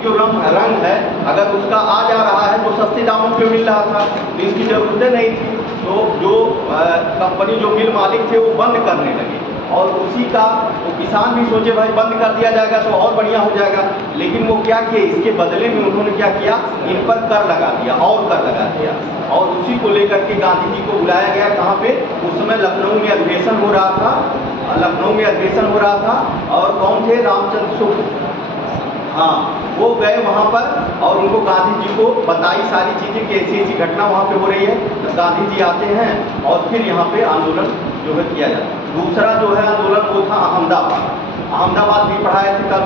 जो रंग है अगर उसका आ जा रहा है तो सस्ते दामों पे मिल रहा था, तो इसकी जरूरतें नहीं थी। तो जो कंपनी जो मिल मालिक थे वो बंद करने लगे और उसी का वो किसान भी सोचे भाई बंद कर दिया जाएगा तो और बढ़िया हो जाएगा, लेकिन वो क्या किए, इसके बदले में उन्होंने क्या किया, इन पर कर लगा दिया और कर लगा दिया। और उसी को लेकर के गांधी जी को बुलाया गया कहाँ पे, उस समय लखनऊ में अधिवेशन हो रहा था, लखनऊ में अधिवेशन हो रहा था। और कौन थे, रामचंद्र शुक्ल, हाँ, वो गए वहाँ पर और उनको गांधी जी को बताई सारी चीज़ें कि ऐसी ऐसी घटना वहाँ पे हो रही है। तो गांधी जी आते हैं और फिर यहाँ पे आंदोलन जो है किया जाता है। दूसरा जो है आंदोलन वो था अहमदाबाद। अहमदाबाद भी पढ़ाए थे कल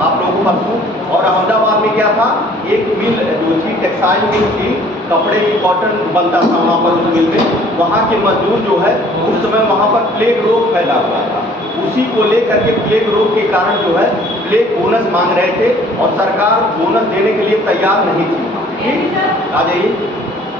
आप लोगों को परसों। और अहमदाबाद में क्या था, एक मिल जो थी, टेक्सटाइल मिल थी, कपड़े की कॉटन बनता था वहाँ पर उस मिल में। वहाँ के मजदूर जो है उस समय वहाँ पर प्लेग रोग फैला हुआ था, उसी को लेकर के प्लेग रोग के कारण जो है प्लेग बोनस मांग रहे थे और सरकार बोनस देने के लिए तैयार नहीं थी। ठीक, आ जाइए,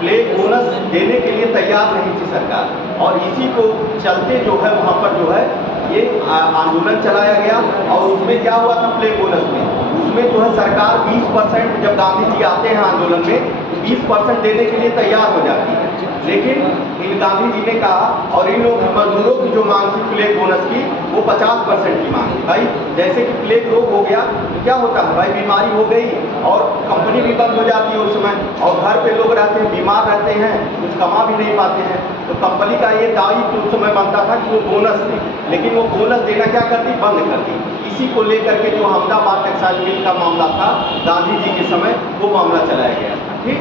प्लेग बोनस देने के लिए तैयार नहीं थी सरकार, और इसी को चलते जो है वहाँ पर जो है ये आंदोलन चलाया गया। और उसमें क्या हुआ था, प्लेग बोनस में उसमें जो है सरकार 20%, जब गांधी जी आते हैं आंदोलन में 20% देने के लिए तैयार हो जाती है, लेकिन इन गांधी जी ने कहा और इन लोग मजदूरों की जो मांग थी प्लेग बोनस की वो 50% की मांग थी। भाई जैसे कि प्लेग रोग हो गया तो क्या होता है भाई, बीमारी हो गई और कंपनी भी बंद हो जाती है उस समय, और घर पे लोग रहते हैं, बीमार रहते हैं, कुछ कमा भी नहीं पाते हैं, तो कंपनी का ये दायित्व उस समय बनता था कि वो बोनस दे, लेकिन वो बोनस देना क्या करती, बंद कर दी। इसी को लेकर के जो अहमदाबाद टेक्सटाइल मिल का मामला था गांधी जी के समय, वो मामला चलाया गया था। ठीक,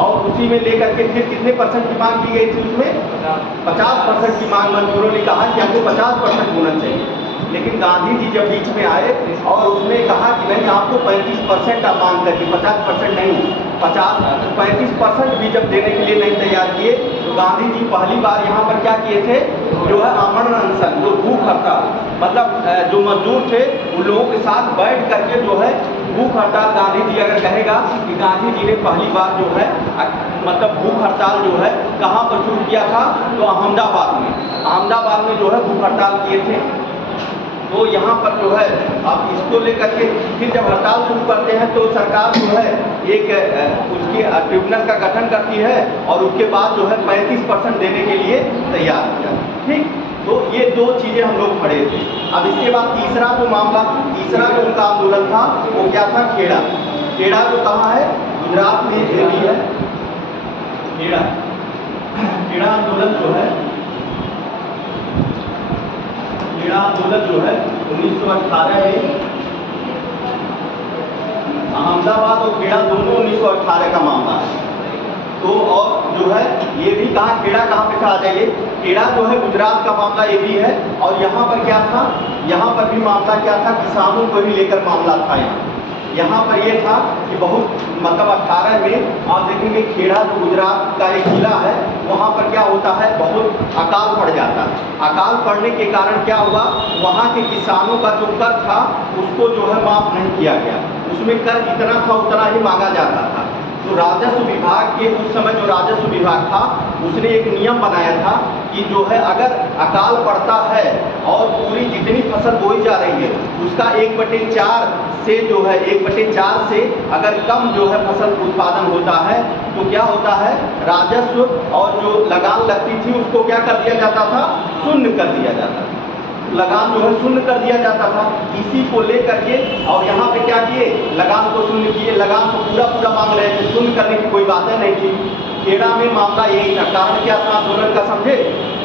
और उसी में लेकर के फिर कितने % की मांग की गई थी, उसमें 50% की मांग मजदूरों ने कहा कि हमको 50% बोनस चाहिए। लेकिन गांधी जी जब बीच में आए और उसने कहा कि नहीं, आपको 35% आप मांग करके, 50% नहीं, 35% भी जब देने के लिए नहीं तैयार किए, तो गांधी जी पहली बार यहाँ पर क्या किए थे, जो है आमरण अनशन, जो भूख हड़ताल, मतलब जो मजदूर थे उन लोगों के साथ बैठ करके जो है भूख हड़ताल, गांधी जी अगर कहेगा कि गांधी जी ने पहली बार जो है मतलब भूख हड़ताल जो है कहाँ पर शुरू किया था, तो अहमदाबाद में जो है भूख हड़ताल किए थे। तो यहाँ पर जो है अब इसको लेकर के फिर जब हड़ताल शुरू करते हैं तो सरकार जो है एक उसकी ट्रिब्यूनल का गठन करती है और उसके बाद जो है 35% देने के लिए तैयार हो जाती है। ठीक, तो ये दो चीज़ें हम लोग पढ़े थे। अब इसके बाद तीसरा जो मामला, तीसरा जो उनका आंदोलन था वो क्या था, खेड़ा। खेड़ा जो कहाँ है, गुजरात में ये भी है। खेड़ा आंदोलन जो है, खेड़ा आंदोलन जो है 1918 में, अहमदाबाद और खेड़ा दोनों 1918 का मामला है। तो और जो है ये भी कहाँ, खेड़ा कहाँ पे था, आ जाइए, खेड़ा जो है गुजरात का मामला ये भी है। और यहाँ पर क्या था, यहाँ पर भी मामला क्या था, किसानों को भी लेकर मामला था। यहाँ पर ये था कि बहुत मतलब 18 में आप देखेंगे खेड़ा जो गुजरात का एक जिला है, वहाँ पर क्या होता है, बहुत अकाल पड़ जाता है। अकाल पड़ने के कारण क्या हुआ, वहाँ के किसानों का जो कर था उसको जो है माफ नहीं किया गया, उसमें कर जितना था उतना ही मांगा जाता था। तो राजस्व विभाग के उस समय जो राजस्व विभाग था उसने एक नियम बनाया था कि जो है अगर अकाल पड़ता है और पूरी जितनी फसल बोई जा रही है उसका 1/4 से जो है 1/4 से अगर कम जो है फसल उत्पादन होता है तो क्या होता है, राजस्व और जो लगान लगती थी उसको क्या कर दिया जाता था, शून्य कर दिया जाता था, लगान जो है शून्य कर दिया जाता था। इसी को लेकर के और यहाँ पे क्या किए, लगान को शून्य किए, लगान को पूरा मांग रहे थे, शून्य करने की कोई बात नहीं थी। खेड़ा में मामला यही था, कारण क्या था आंदोलन का, समझे,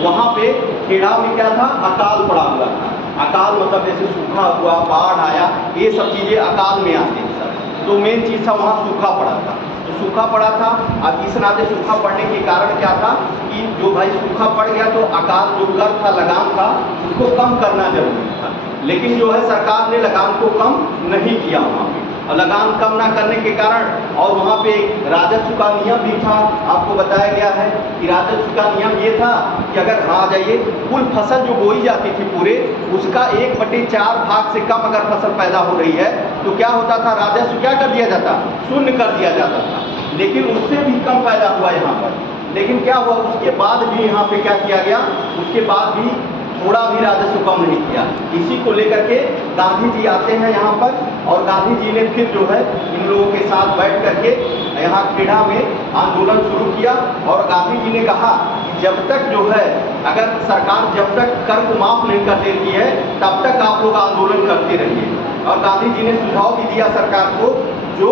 वहाँ पे खेड़ा में क्या था, अकाल पड़ा हुआ था। अकाल मतलब जैसे सूखा हुआ, बाढ़ आया, ये सब चीज़ें अकाल में आती हैं सर। तो मेन चीज़ था वहाँ सूखा पड़ा था, तो सूखा पड़ा था। अब इस नाते सूखा पड़ने के कारण क्या था कि जो भाई सूखा पड़ गया तो अकाल जो कर था, लगान था, उसको कम करना जरूरी था। लेकिन जो है सरकार ने लगान को कम नहीं किया वहाँ पे, और लगान कम ना करने के कारण और वहाँ पे राजस्व का नियम भी था, आपको बताया गया है कि राजस्व का नियम ये था कि अगर, हाँ आ जाइए, कुल फसल जो बोई जाती थी पूरे उसका 1/4 भाग से कम अगर फसल पैदा हो रही है तो क्या होता था, राजस्व क्या कर दिया जाता, शून्य कर दिया जाता था। लेकिन उससे भी कम पैदा हुआ यहाँ पर, लेकिन क्या हुआ, उसके बाद भी यहाँ पे क्या किया गया, उसके बाद भी थोड़ा भी राजस्व कम नहीं किया। इसी को लेकर के गांधी जी आते हैं यहाँ पर, और गांधी जी ने फिर जो है इन लोगों के साथ बैठ करके यहाँ खेड़ा में आंदोलन शुरू किया। और गांधी जी ने कहा कि जब तक जो है, अगर सरकार जब तक कर को माफ नहीं कर देती है तब तक आप लोग आंदोलन करते रहिए। और गांधी जी ने सुझाव भी दिया सरकार को, जो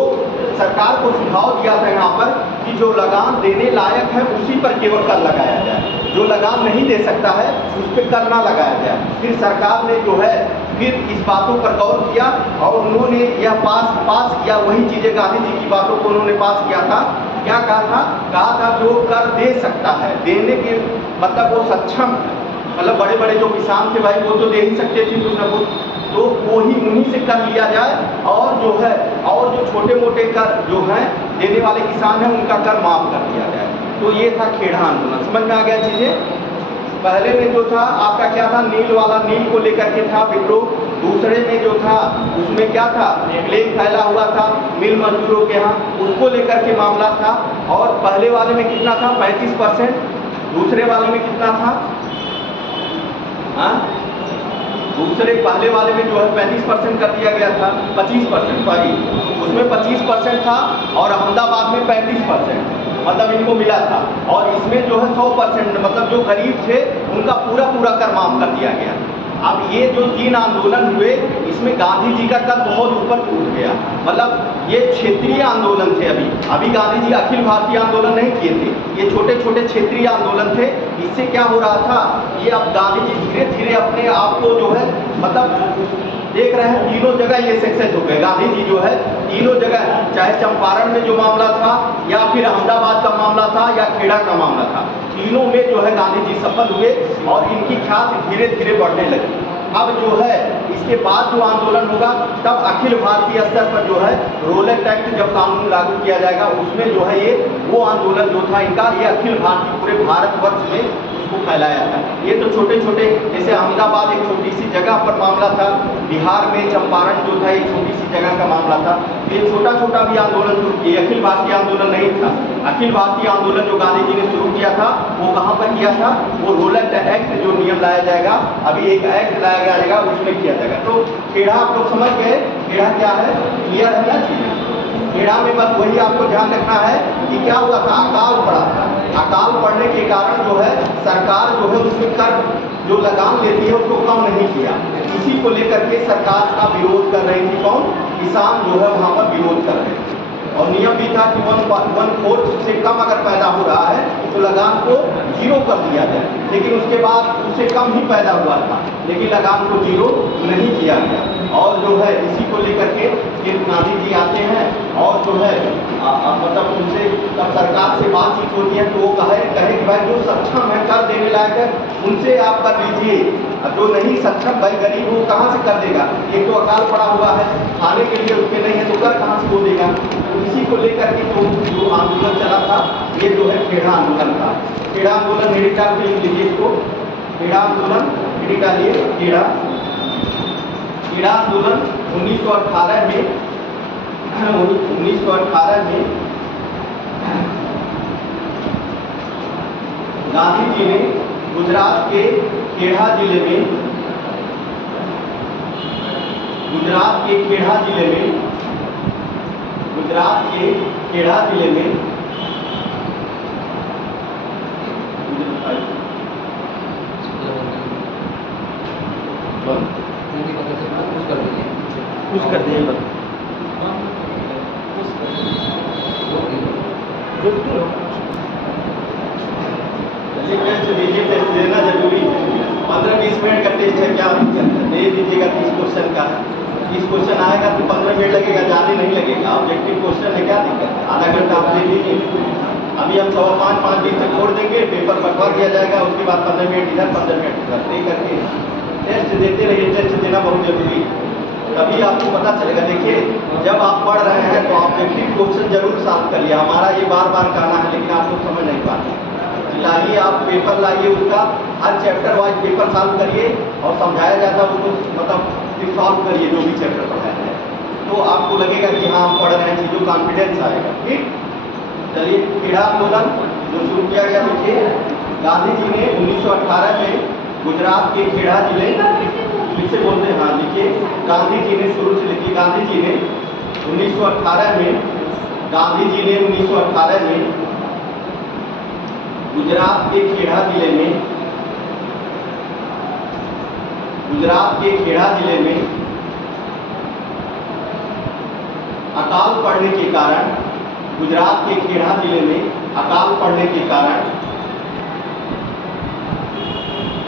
सरकार को सुझाव दिया था यहाँ पर कि जो लगान देने लायक है उसी पर केवल कर लगाया जाए, जो लगान नहीं दे सकता है उस पर कर ना लगाया जाए। फिर सरकार ने जो है फिर इस बातों पर गौर किया और उन्होंने यह पास किया, वही चीजें गांधी जी की बातों को उन्होंने पास किया था। क्या कहा था जो कर दे सकता है, देने के मतलब वो सक्षम, मतलब बड़े बड़े जो किसान थे भाई वो तो दे ही सकते थे कुछ ना कुछ, तो वो ही उन्हीं से कर लिया जाए, और जो है और जो छोटे मोटे कर जो हैं देने वाले किसान हैं उनका कर माफ कर दिया जाए। तो ये था खेड़ा आंदोलन। समझ में आ गया चीजें। पहले में जो था आपका क्या था, नील को लेकर के था विद्रोह। दूसरे में जो था उसमें क्या था, प्लेग फैला हुआ था मिल मजदूरों के यहाँ, उसको लेकर के मामला था। और पहले वाले में कितना था 35%, दूसरे वाले में कितना था, पहले वाले में जो है 35% कर दिया गया था, 25% सॉरी, उसमें 25% था और अहमदाबाद में 35%, मतलब इनको मिला था। और इसमें जो है 100%, मतलब जो गरीब थे उनका पूरा कर माफ कर दिया गया। अब ये जो 3 आंदोलन हुए इसमें गांधी जी का कद बहुत ऊपर उठ गया, मतलब ये क्षेत्रीय आंदोलन थे। अभी गांधी जी अखिल भारतीय आंदोलन नहीं किए थे, ये छोटे छोटे क्षेत्रीय आंदोलन थे। इससे क्या हो रहा था, ये अब गांधी जी धीरे धीरे अपने आप को जो है मतलब देख रहे हैं तीनों जगह ये सक्सेस हो गए। गांधी जी जो है तीनों जगह, चाहे चंपारण में जो मामला था या फिर अहमदाबाद का मामला था या खेड़ा का मामला था, तीनों में जो है गांधी जी सफल हुए और इनकी ख्याति धीरे धीरे बढ़ने लगी। अब जो है इसके बाद जो आंदोलन होगा तब अखिल भारतीय स्तर पर जो है रोलेट एक्ट जब कानून लागू किया जाएगा उसमें जो है ये वो आंदोलन जो था इनका, ये अखिल भारतीय पूरे भारतवर्ष में उसको फैलाया था। ये तो छोटे छोटे, जैसे अहमदाबाद एक छोटी सी जगह पर मामला था, बिहार में चंपारण जो था एक छोटी सी जगह का मामला था। ये छोटा भी आंदोलन शुरू किया, अखिल भारतीय आंदोलन नहीं था। अखिल भारतीय आंदोलन जो गांधी जी ने शुरू किया था वो कहाँ पर किया था, वो रोलेट एक्ट जो नियम लाया जाएगा, अभी एक एक्ट लाया जाएगा उसमें किया जाएगा। तो खेड़ा आप लोग समझ गए, खेड़ा क्या है, क्लियर है ना चीजें। खेड़ा में बस वही आपको ध्यान रखना है कि क्या हुआ था, अकाल पड़ा था। अकाल पड़ने के कारण जो है सरकार जो है उसमें कर जो लगान लेती है उसको कम नहीं किया। इसी को लेकर के सरकार का विरोध कर रही थी कौन, किसान जो है वहां पर विरोध कर रहे थे। और नियम भी था कि 1/4 से कम अगर पैदा हो रहा है तो लगान को 0 कर दिया जाए, लेकिन उसके बाद उससे कम ही पैदा हुआ था लेकिन लगान को 0 नहीं किया गया। और जो है इसी को लेकर के गांधी जी आते हैं और जो है मतलब उनसे जब सरकार से बातचीत होती है तो वो कहे कि भाई जो सक्षम है कर देने लायक है उनसे आप कर लीजिए, जो नहीं सक्षम भाई गरीब वो कहाँ से कर देगा, एक तो अकाल पड़ा हुआ है, खाने के लिए उसके नहीं है तो कर कहाँ से वो देगा। तो इसी को लेकर के जो आंदोलन चला था ये जो है खेड़ा आंदोलन था। खेड़ा आंदोलन मेरे ख्याल से लीजिए इसको, खेड़ा आंदोलन मेरे डालिए, खेड़ा आंदोलन 1918 में गांधी जी ने गुजरात के खेड़ा जिले में कुछ कर दिए टेस्ट दीजिए, टेस्ट देना जरूरी है। 15-20 मिनट का टेस्ट है, क्या दे दीजिएगा। 30 क्वेश्चन का 30 क्वेश्चन आएगा तो 15 मिनट लगेगा, ज़्यादा नहीं लगेगा। ऑब्जेक्टिव क्वेश्चन है, क्या दिक्कत है, आधा घंटा आप दे दीजिए। अभी हम 5:15 दिन तक छोड़ देंगे, पेपर पकवा दिया जाएगा, उसके बाद 15 मिनट इधर 15 मिनट इधर दे करके टेस्ट देते रहिए। टेस्ट देना बहुत जरूरी है, तभी आपको पता चलेगा। देखिए जब आप पढ़ रहे हैं तो ऑब्जेक्टिव क्वेश्चन जरूर साथ करिए। हमारा ये बार कहना है लेकिन आप लोग समझ नहीं पाते। लाइए आप पेपर लाइए, उसका हर चैप्टर वाइज पेपर सॉल्व करिए और समझाया जाता है उसको, मतलब सॉल्व करिए जो भी चैप्टर पढ़ाया है, तो आपको लगेगा कि हाँ हम पढ़ रहे हैं, चीज़ों कॉन्फिडेंस आएगा। ठीक, चलिए खेड़ा आंदोलन जो शुरू किया गया, देखिए गांधी जी ने 1918 में गुजरात के खेड़ा जिले, फिर से बोलते हैं, हाँ लिखिए, गांधी जी ने शुरू से लिखिए, गांधी जी ने 1918 में, गांधी जी ने 1918 में गुजरात के खेड़ा जिले में, गुजरात के खेड़ा जिले में अकाल पड़ने के कारण, गुजरात के खेड़ा जिले में अकाल पड़ने के कारण,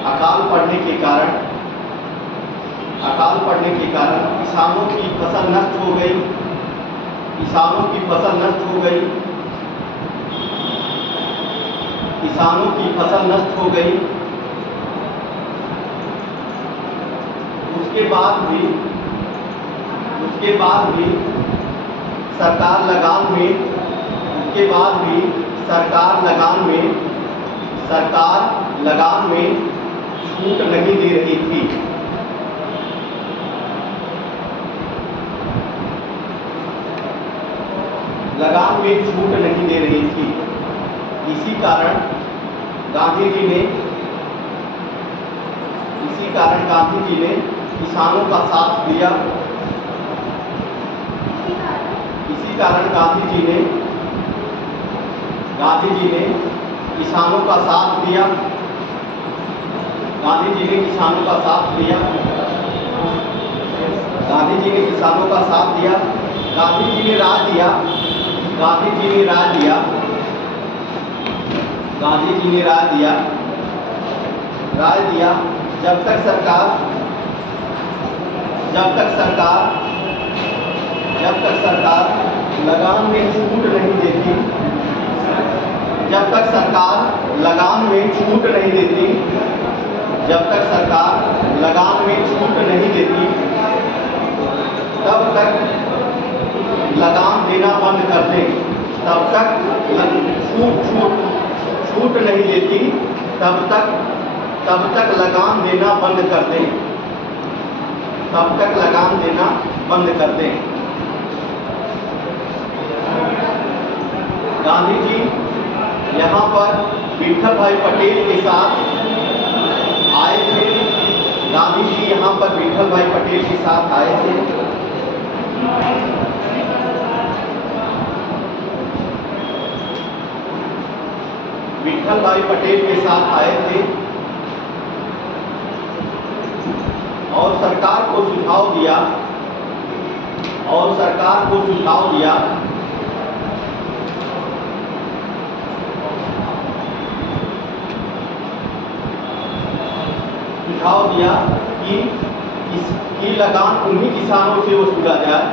अकाल पड़ने के कारण, अकाल पड़ने के कारण किसानों की फसल नष्ट हो गई, किसानों की फसल नष्ट हो गई, किसानों की फसल नष्ट हो गई। उसके बाद भी सरकार लगान में, उसके बाद भी सरकार लगान में छूट नहीं दे रही थी। लगान में छूट नहीं दे रही थी। इसी कारण गांधी जी ने किसानों का साथ दिया। इसी कारण गांधी जी ने किसानों का साथ दिया। गांधी जी ने किसानों का साथ दिया। गांधी जी ने किसानों का साथ दिया। गांधी जी ने राज दिया। गांधी जी ने राज दिया। गांधी जी ने राज दिया। राज दिया जब तक सरकार लगान में छूट नहीं देती, जब तक सरकार लगान में छूट नहीं देती, जब तक सरकार लगान में छूट नहीं देती, तब तक लगान देना बंद कर दें। तब तक छूट नहीं देती, तब तक लगान देना बंद कर दें। तब तक लगान देना बंद कर दें। गांधी जी यहाँ पर विठल भाई पटेल के साथ आए थे। गांधी जी यहाँ पर विठल भाई पटेल के साथ आए थे। विठल भाई पटेल के साथ आए थे और सरकार को सुझाव दिया, कि लगान उन्हीं किसानों से वसूला जाए,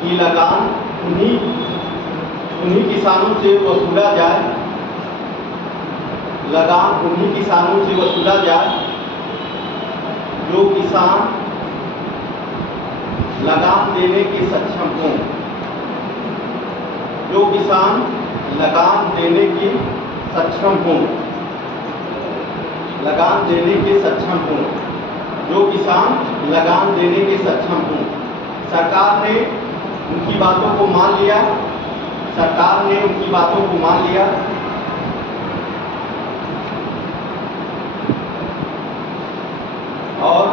कि लगान उन्हीं किसानों से वसूला जाए, लगान उन्हीं किसानों से वसूला जाए जो किसान लगान देने के सक्षम हों, जो किसान लगान देने के सक्षम हों, लगान देने के सक्षम हों, जो किसान लगान देने के सक्षम हों। सरकार ने उनकी बातों को मान लिया। सरकार ने उनकी बातों को मान लिया और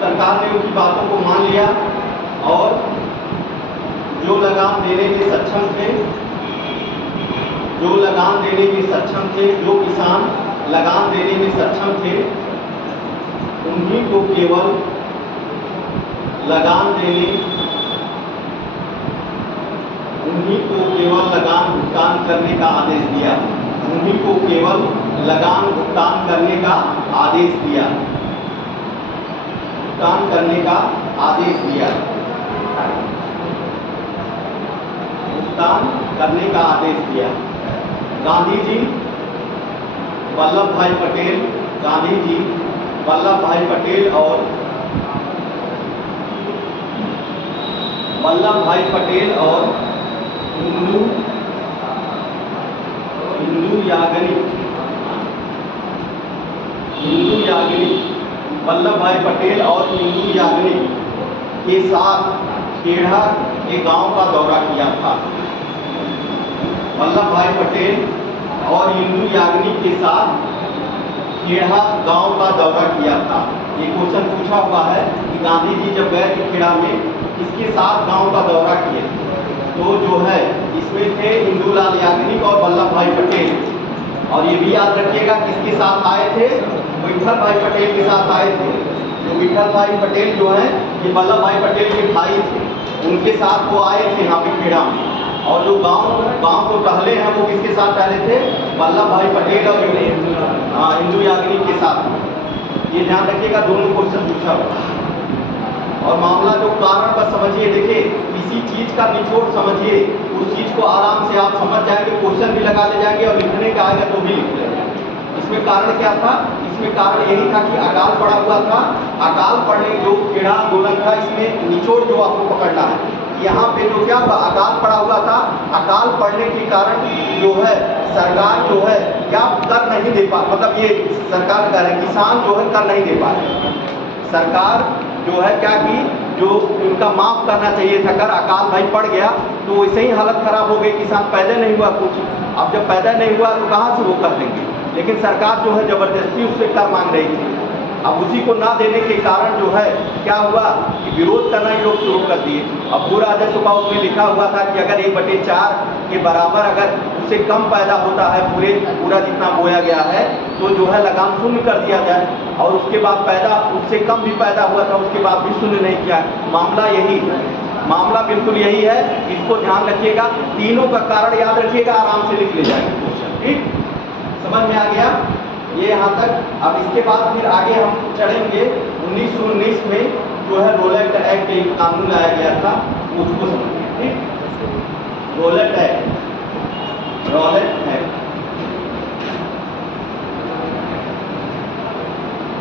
सरकार ने उनकी बातों को मान लिया और जो लगान देने के सक्षम थे, जो लगान देने के सक्षम थे, जो किसान लगान देने में सक्षम थे, उन्हीं को केवल लगान देने, उन्हीं को केवल लगान भुगतान करने का आदेश दिया। उन्हीं को केवल लगान भुगतान करने का आदेश दिया। भुगतान करने का आदेश दिया। भुगतान करने का आदेश दिया। गांधी जी वल्लभ भाई पटेल, गांधी जी वल्लभ भाई पटेल और वल्लभ भाई पटेल और हिंदू याग्निक वल्लभ भाई पटेल और हिंदू याग्निक के साथ खेड़ा के गांव का दौरा किया था। वल्लभ भाई पटेल और हिंदू याग्निक के साथ खेड़ा गांव का दौरा किया था। ये क्वेश्चन पूछा हुआ है कि गांधी जी जब गए थे खेड़ा में, किसके साथ गांव का दौरा किए? तो जो है इसमें थे इंदुलाल याग्निक और वल्लभ भाई पटेल। और ये भी याद रखिएगा किसके साथ आए थे? विठल भाई पटेल के साथ आए थे। तो विठल भाई पटेल जो है ये वल्लभ भाई पटेल के भाई थे, उनके साथ वो आए थे यहाँ पे खेड़ा में। और जो गांव को टहले हैं वो किसके साथ टहले थे? वल्लभ भाई पटेल और इंदु याग्निक के साथ। ये ध्यान रखिएगा, दोनों क्वेश्चन पूछा हुआ। और मामला जो कारण बस समझिए, देखिए किसी चीज का निचोड़ समझिए, उस चीज को आराम से आप समझ जाएंगे, क्वेश्चन भी लगा ले जाएंगे और लिखने का आएगा तो भी लिख लेंगे। इसमें कारण क्या था? इसमें कारण यही था कि अकाल पड़ा हुआ था। अकाल पड़ने जो खेड़ा आंदोलन था, इसमें निचोड़ जो आपको पकड़ना है, यहाँ पे जो क्या हुआ, अकाल पड़ा हुआ था। अकाल पड़ने के कारण जो है सरकार जो है क्या कर नहीं दे पा, मतलब ये सरकार कह रहे किसान जो है कर नहीं दे पा रहे। सरकार जो है क्या की, जो उनका माफ करना चाहिए था कर, अकाल भाई पड़ गया तो वैसे ही हालत खराब हो गई, किसान पैदा नहीं हुआ कुछ। अब जब पैदा नहीं हुआ तो कहाँ से वो कर देंगे? लेकिन सरकार जो है जबरदस्ती उससे कर मांग रही थी। अब उसी को ना देने के कारण जो है क्या हुआ कि विरोध करना ही लोग शुरू कर दिए। अब पूरा राजस्व का उसमें लिखा हुआ था कि अगर 1/4 के बराबर अगर उससे कम पैदा होता है पूरा जितना बोया गया है तो जो है लगान शून्य कर दिया जाए। और उसके बाद पैदा उससे कम भी पैदा हुआ था, उसके बाद भी शून्य नहीं किया। मामला यही है, मामला बिल्कुल यही है। इसको ध्यान रखिएगा, तीनों का कारण याद रखिएगा, आराम से लिख ले जाएंगे क्वेश्चन। ठीक, समझ में आ गया ये यहाँ तक। अब इसके बाद फिर आगे हम चढ़ेंगे 1919 में जो है रोलेट एक्ट एक कानून लाया गया था, उसको समझिए। ठीक, Rowlatt Act, Rowlatt Act,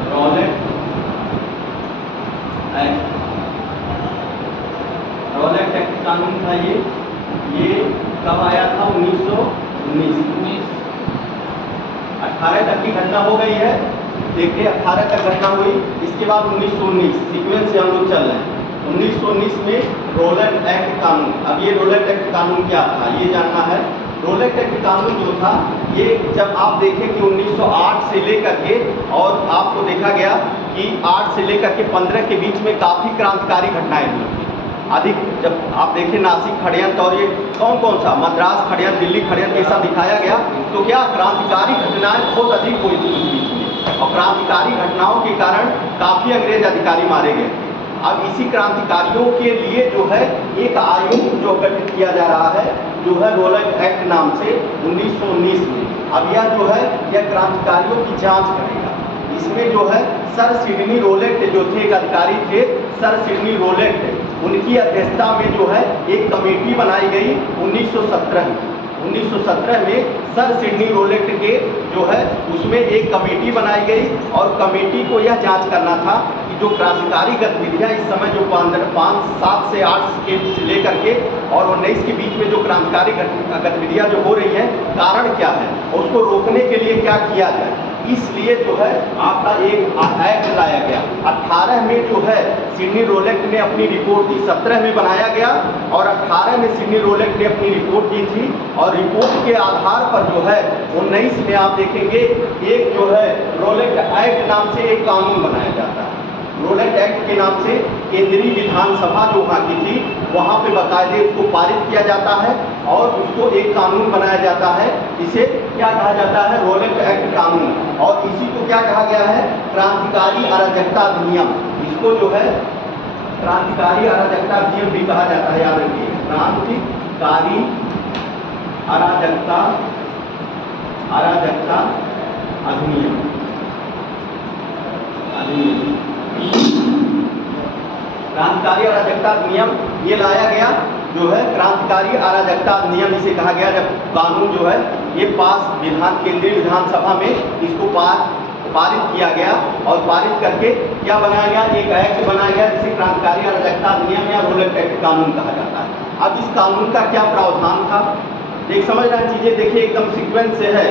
Rowlatt Act, Rowlatt Act कानून था ये कब आया था? 1919। 18 तक की घटना हो गई है, देखिए 18 तक घटना हुई। इसके बाद 1919 सीक्वेंस से हम लोग चल रहे हैं। 1919 में रोलेट एक्ट कानून। अब ये रोलेट एक्ट कानून क्या था ये जानना है। रोलेट एक्ट कानून जो था ये जब आप देखें कि 1908 से लेकर के, और आपको देखा गया कि 8 से लेकर के 15 के बीच में काफी क्रांतिकारी घटनाएं हुई थी अधिक। जब आप देखें नासिक षड्यंत्र और ये कौन सा मद्रास षड्यंत्र, दिल्ली षड्यंत्र ये सब दिखाया गया, तो क्या क्रांतिकारी घटनाएं बहुत अधिक हुई थी उस बीच में। और क्रांतिकारी घटनाओं के कारण काफी अंग्रेज अधिकारी मारे गए थे। अब इसी क्रांतिकारियों के लिए जो है एक आयोग जो गठित किया जा रहा है, जो है रोलेट एक्ट नाम से 1919 में। अब यह जो है यह क्रांतिकारियों की जांच करेगा। इसमें जो है सर सिडनी रोलेट जो थे, एक अधिकारी थे सर सिडनी रोलेट, उनकी अध्यक्षता में जो है एक कमेटी बनाई गई 1917 में। 1917 में सर सिडनी रोलेट के जो है उसमें एक कमेटी बनाई गई, और कमेटी को यह जांच करना था कि जो क्रांतिकारी गतिविधियां इस समय जो 7 से 8 के से लेकर के और 19 के बीच में जो क्रांतिकारी गतिविधियां जो हो रही हैं, कारण क्या है और उसको रोकने के लिए क्या किया जाए। इसलिए जो है आपका एक एक्ट लाया गया। 18 में जो है सिडनी रोलेट ने अपनी रिपोर्ट दी, 17 में बनाया गया और 18 में सिडनी रोलेट ने अपनी रिपोर्ट दी थी। और रिपोर्ट के आधार पर जो है 19 में आप देखेंगे एक जो है रोलेट एक्ट नाम से एक कानून बनाया जाता है। रोलेट एक्ट के नाम से केंद्रीय विधानसभा जो वहाँ की थी, वहाँ पे बाकायदे उसको पारित किया जाता है और उसको एक कानून बनाया जाता है। इसे क्या कहा जाता है? रोलेट एक्ट कानून। और इसी को क्या कहा गया है? क्रांतिकारी अराजकता अधिनियम। इसको जो है क्रांतिकारी अराजकता अधिनियम भी कहा जाता है, याद रखिए, क्रांतिकारी अराजकता अधिनियम। क्रांतिकारी अराजकता अधिनियम ये लाया गया जो है क्रांतिकारी अराजकता अधिनियम इसे कहा गया, जब कानून जो है ये पास केंद्रीय विधानसभा में इसको पारित किया गया। और पारित करके क्या बनाया गया? एक एक्ट बनाया गया जिसे क्रांतिकारी अराजकता अधिनियम या रोलेट एक्ट कानून कहा जाता है। अब इस कानून का क्या प्रावधान था, देख समझ रहे चीजें, देखिए एकदम सीक्वेंस से है।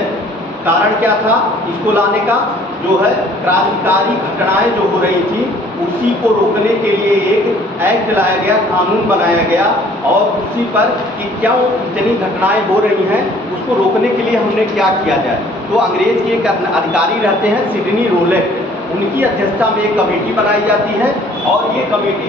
कारण क्या था इसको लाने का? जो है क्रांतिकारी घटनाएं जो हो रही थी उसी को रोकने के लिए एक एक्ट लाया गया, कानून बनाया गया, और उसी पर कि क्यों इतनी घटनाएं हो रही हैं उसको रोकने के लिए हमने क्या किया जाए। तो अंग्रेज के एक अधिकारी रहते हैं सिडनी रोलेट, उनकी अध्यक्षता में एक कमेटी बनाई जाती है, और ये कमेटी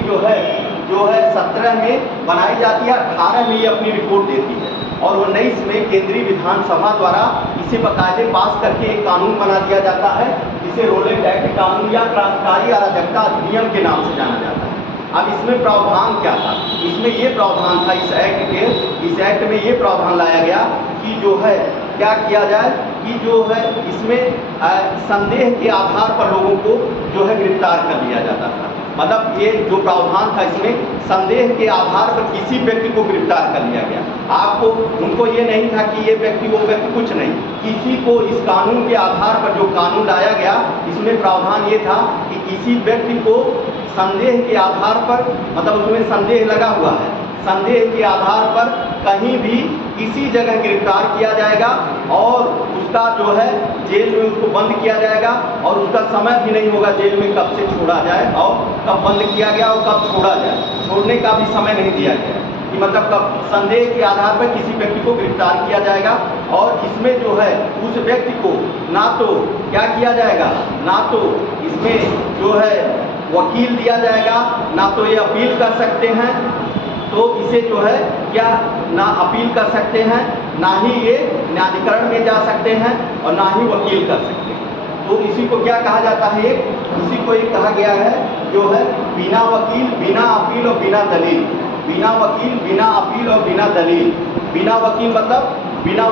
जो है 17 में बनाई जाती है, 18 में ये अपनी रिपोर्ट देती है, और 19 में केंद्रीय विधानसभा द्वारा इसे बाकायदे पास करके एक कानून बना दिया जाता है, जिसे रोलेट एक्ट कानून या क्रांतिकारी अराजकता अधिनियम के नाम से जाना जाता है। अब इसमें प्रावधान क्या था? इसमें ये प्रावधान था इस एक्ट में ये प्रावधान लाया गया कि जो है क्या किया जाए कि जो है इसमें संदेह के आधार पर लोगों को जो है गिरफ्तार कर लिया जाता था। मतलब ये जो प्रावधान था इसमें संदेह के आधार पर किसी व्यक्ति को गिरफ्तार कर लिया गया। उनको ये नहीं था कि ये व्यक्ति वो व्यक्ति, कुछ नहीं, किसी को इस कानून के आधार पर जो कानून लाया गया इसमें प्रावधान ये था कि किसी व्यक्ति को संदेह के आधार पर, मतलब उसमें संदेह लगा हुआ है, संदेह के आधार पर कहीं भी किसी जगह गिरफ्तार किया जाएगा और उसका जो है जेल में उसको बंद किया जाएगा, और उसका समय भी नहीं होगा जेल में कब से छोड़ा जाए और कब बंद किया गया और कब छोड़ा जाए, छोड़ने का भी समय नहीं दिया गया कि मतलब कब संदेह के आधार पर किसी व्यक्ति को गिरफ्तार किया जाएगा। और इसमें जो है उस व्यक्ति को ना तो क्या किया जाएगा, ना तो इसमें जो है वकील दिया जाएगा, ना तो ये अपील कर सकते हैं, तो इसे जो है क्या ना अपील कर सकते हैं, ना ही ये न्यायाधिकरण में जा सकते हैं, और ना ही वकील कर सकते हैं। तो इसी को क्या कहा जाता है? इसी को एक कहा गया है जो है बिना वकील, बिना अपील और बिना दलील। बिना वकील, बिना अपील और बिना दलील। बिना वकील मतलब बिना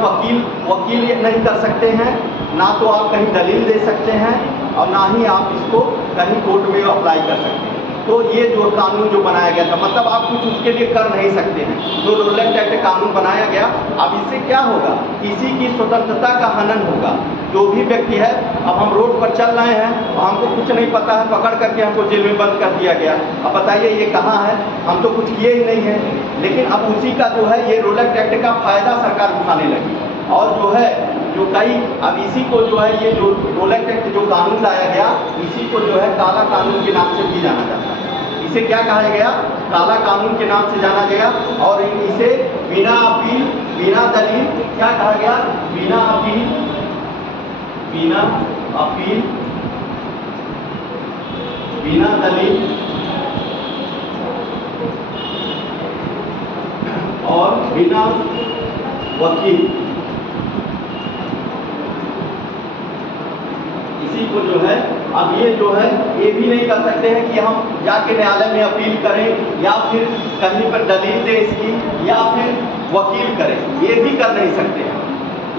वकील ये नहीं कर सकते हैं, ना तो आप कहीं दलील दे सकते हैं, और ना ही आप इसको कहीं कोर्ट में अप्लाई कर सकते हैं। तो ये जो कानून जो बनाया गया था, मतलब आप कुछ उसके लिए कर नहीं सकते हैं। जो रोलेट एक्ट कानून बनाया गया, अब इससे क्या होगा? किसी की स्वतंत्रता का हनन होगा। जो भी व्यक्ति है, अब हम रोड पर चल रहे हैं और हमको कुछ नहीं पता है, पकड़ करके हमको जेल में बंद कर दिया गया, अब बताइए ये कहाँ है? हम तो कुछ किए ही नहीं है। लेकिन अब उसी का जो है ये रोलेट एक्ट का फायदा सरकार उठाने लगी, और जो है जो कई अब इसी को जो है ये जो रोलेट एक्ट जो कानून लाया गया, इसी को जो है काला कानून के नाम से भी जाना जाता है। इसे क्या कहा गया? काला कानून के नाम से जाना गया, और इसे बिना अपील, बिना दलील क्या कहा गया? बिना अपील, बिना दलील और बिना वकील, इसी को जो है अब ये जो है ये भी नहीं कर सकते हैं कि हम जाके न्यायालय में अपील करें, या फिर कहीं पर दलील दें इसकी, या फिर वकील करें, ये भी कर नहीं सकते हैं।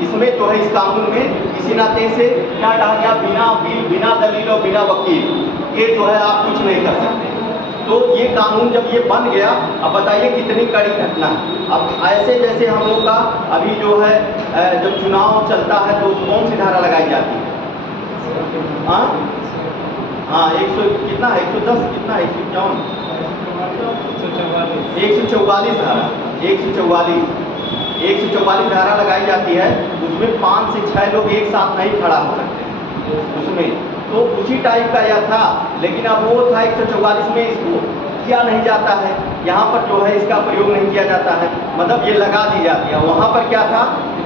इसमें जो है इस कानून में इसी नाते से क्या कहा गया? बिना अपील, बिना दलील और बिना वकील, ये जो है आप कुछ नहीं कर सकते। तो ये कानून जब ये बन गया, अब बताइए कितनी कड़ी घटना है। अब ऐसे जैसे हम लोग का अभी जो है जब चुनाव चलता है तो कौन सी धारा लगाई जाती है? हाँ 100 कितना है? 110 कितना है? 144 धारा, 144 धारा लगाई जाती है। उसमें 5 से 6 लोग एक साथ नहीं खड़ा हो सकते उसमें, तो उसी टाइप का यह था। लेकिन अब वो था 144 में इसको किया नहीं जाता है, यहाँ पर जो है इसका प्रयोग नहीं किया जाता है, मतलब ये लगा दी जाती है। वहाँ पर क्या था?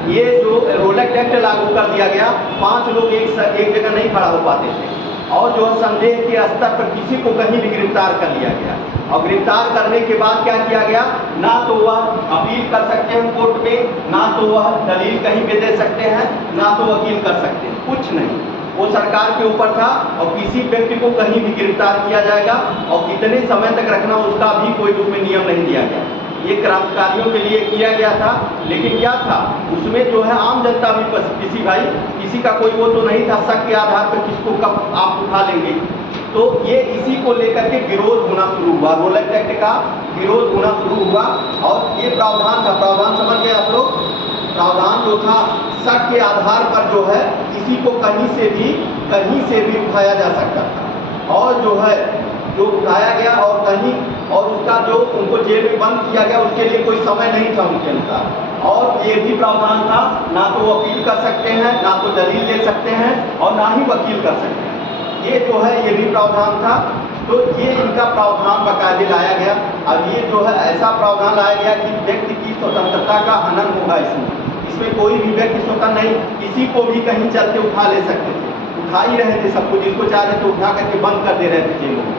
ये जो रोलेट एक्ट लागू कर दिया गया, 5 लोग एक जगह नहीं खड़ा हो पाते थे, और जो संदेह के स्तर पर किसी को कहीं भी गिरफ्तार कर लिया गया। और गिरफ्तार करने के बाद क्या किया गया? ना तो वह अपील कर सकते हैं कोर्ट में, ना तो वह दलील कहीं पे दे सकते हैं, ना तो वकील कर सकते हैं, कुछ नहीं। वो सरकार के ऊपर था, और किसी व्यक्ति को कहीं भी गिरफ्तार किया जाएगा और कितने समय तक रखना उसका भी कोई उसमें नियम नहीं दिया गया। ये क्रांतिकारियों के लिए किया गया था। लेकिन क्या था उसमें जो है आम जनता भी किसी का कोई वो तो नहीं था, शक के आधार पर किसको कब आप उठा लेंगे। तो ये इसी को लेकर के विरोध होना शुरू हुआ, रोलेट एक्ट का विरोध होना शुरू हुआ। और ये प्रावधान था, प्रावधान समझ गए आप लोग? प्रावधान जो था शक के आधार पर जो है किसी को कहीं से भी उठाया जा सकता था, और जो है जो उठाया गया और कहीं, और उसका जो उनको जेल में बंद किया गया उसके लिए कोई समय नहीं था उनके अनुसार। और ये भी प्रावधान था, ना तो वो अपील कर सकते हैं, ना तो दलील दे सकते हैं और ना ही वकील कर सकते हैं। ये जो है ये भी प्रावधान था। तो ये इनका प्रावधान बाकायदे लाया गया। अब ये जो है ऐसा प्रावधान लाया गया कि व्यक्ति की स्वतंत्रता का हनन होगा इसमें कोई भी व्यक्ति स्वतंत्र नहीं, किसी को भी कहीं चलते उठा ले सकते थे, उठा ही रहे थे सबको, जिसको चाह रहे थे उठा करके बंद कर दे रहे थे जेलों में।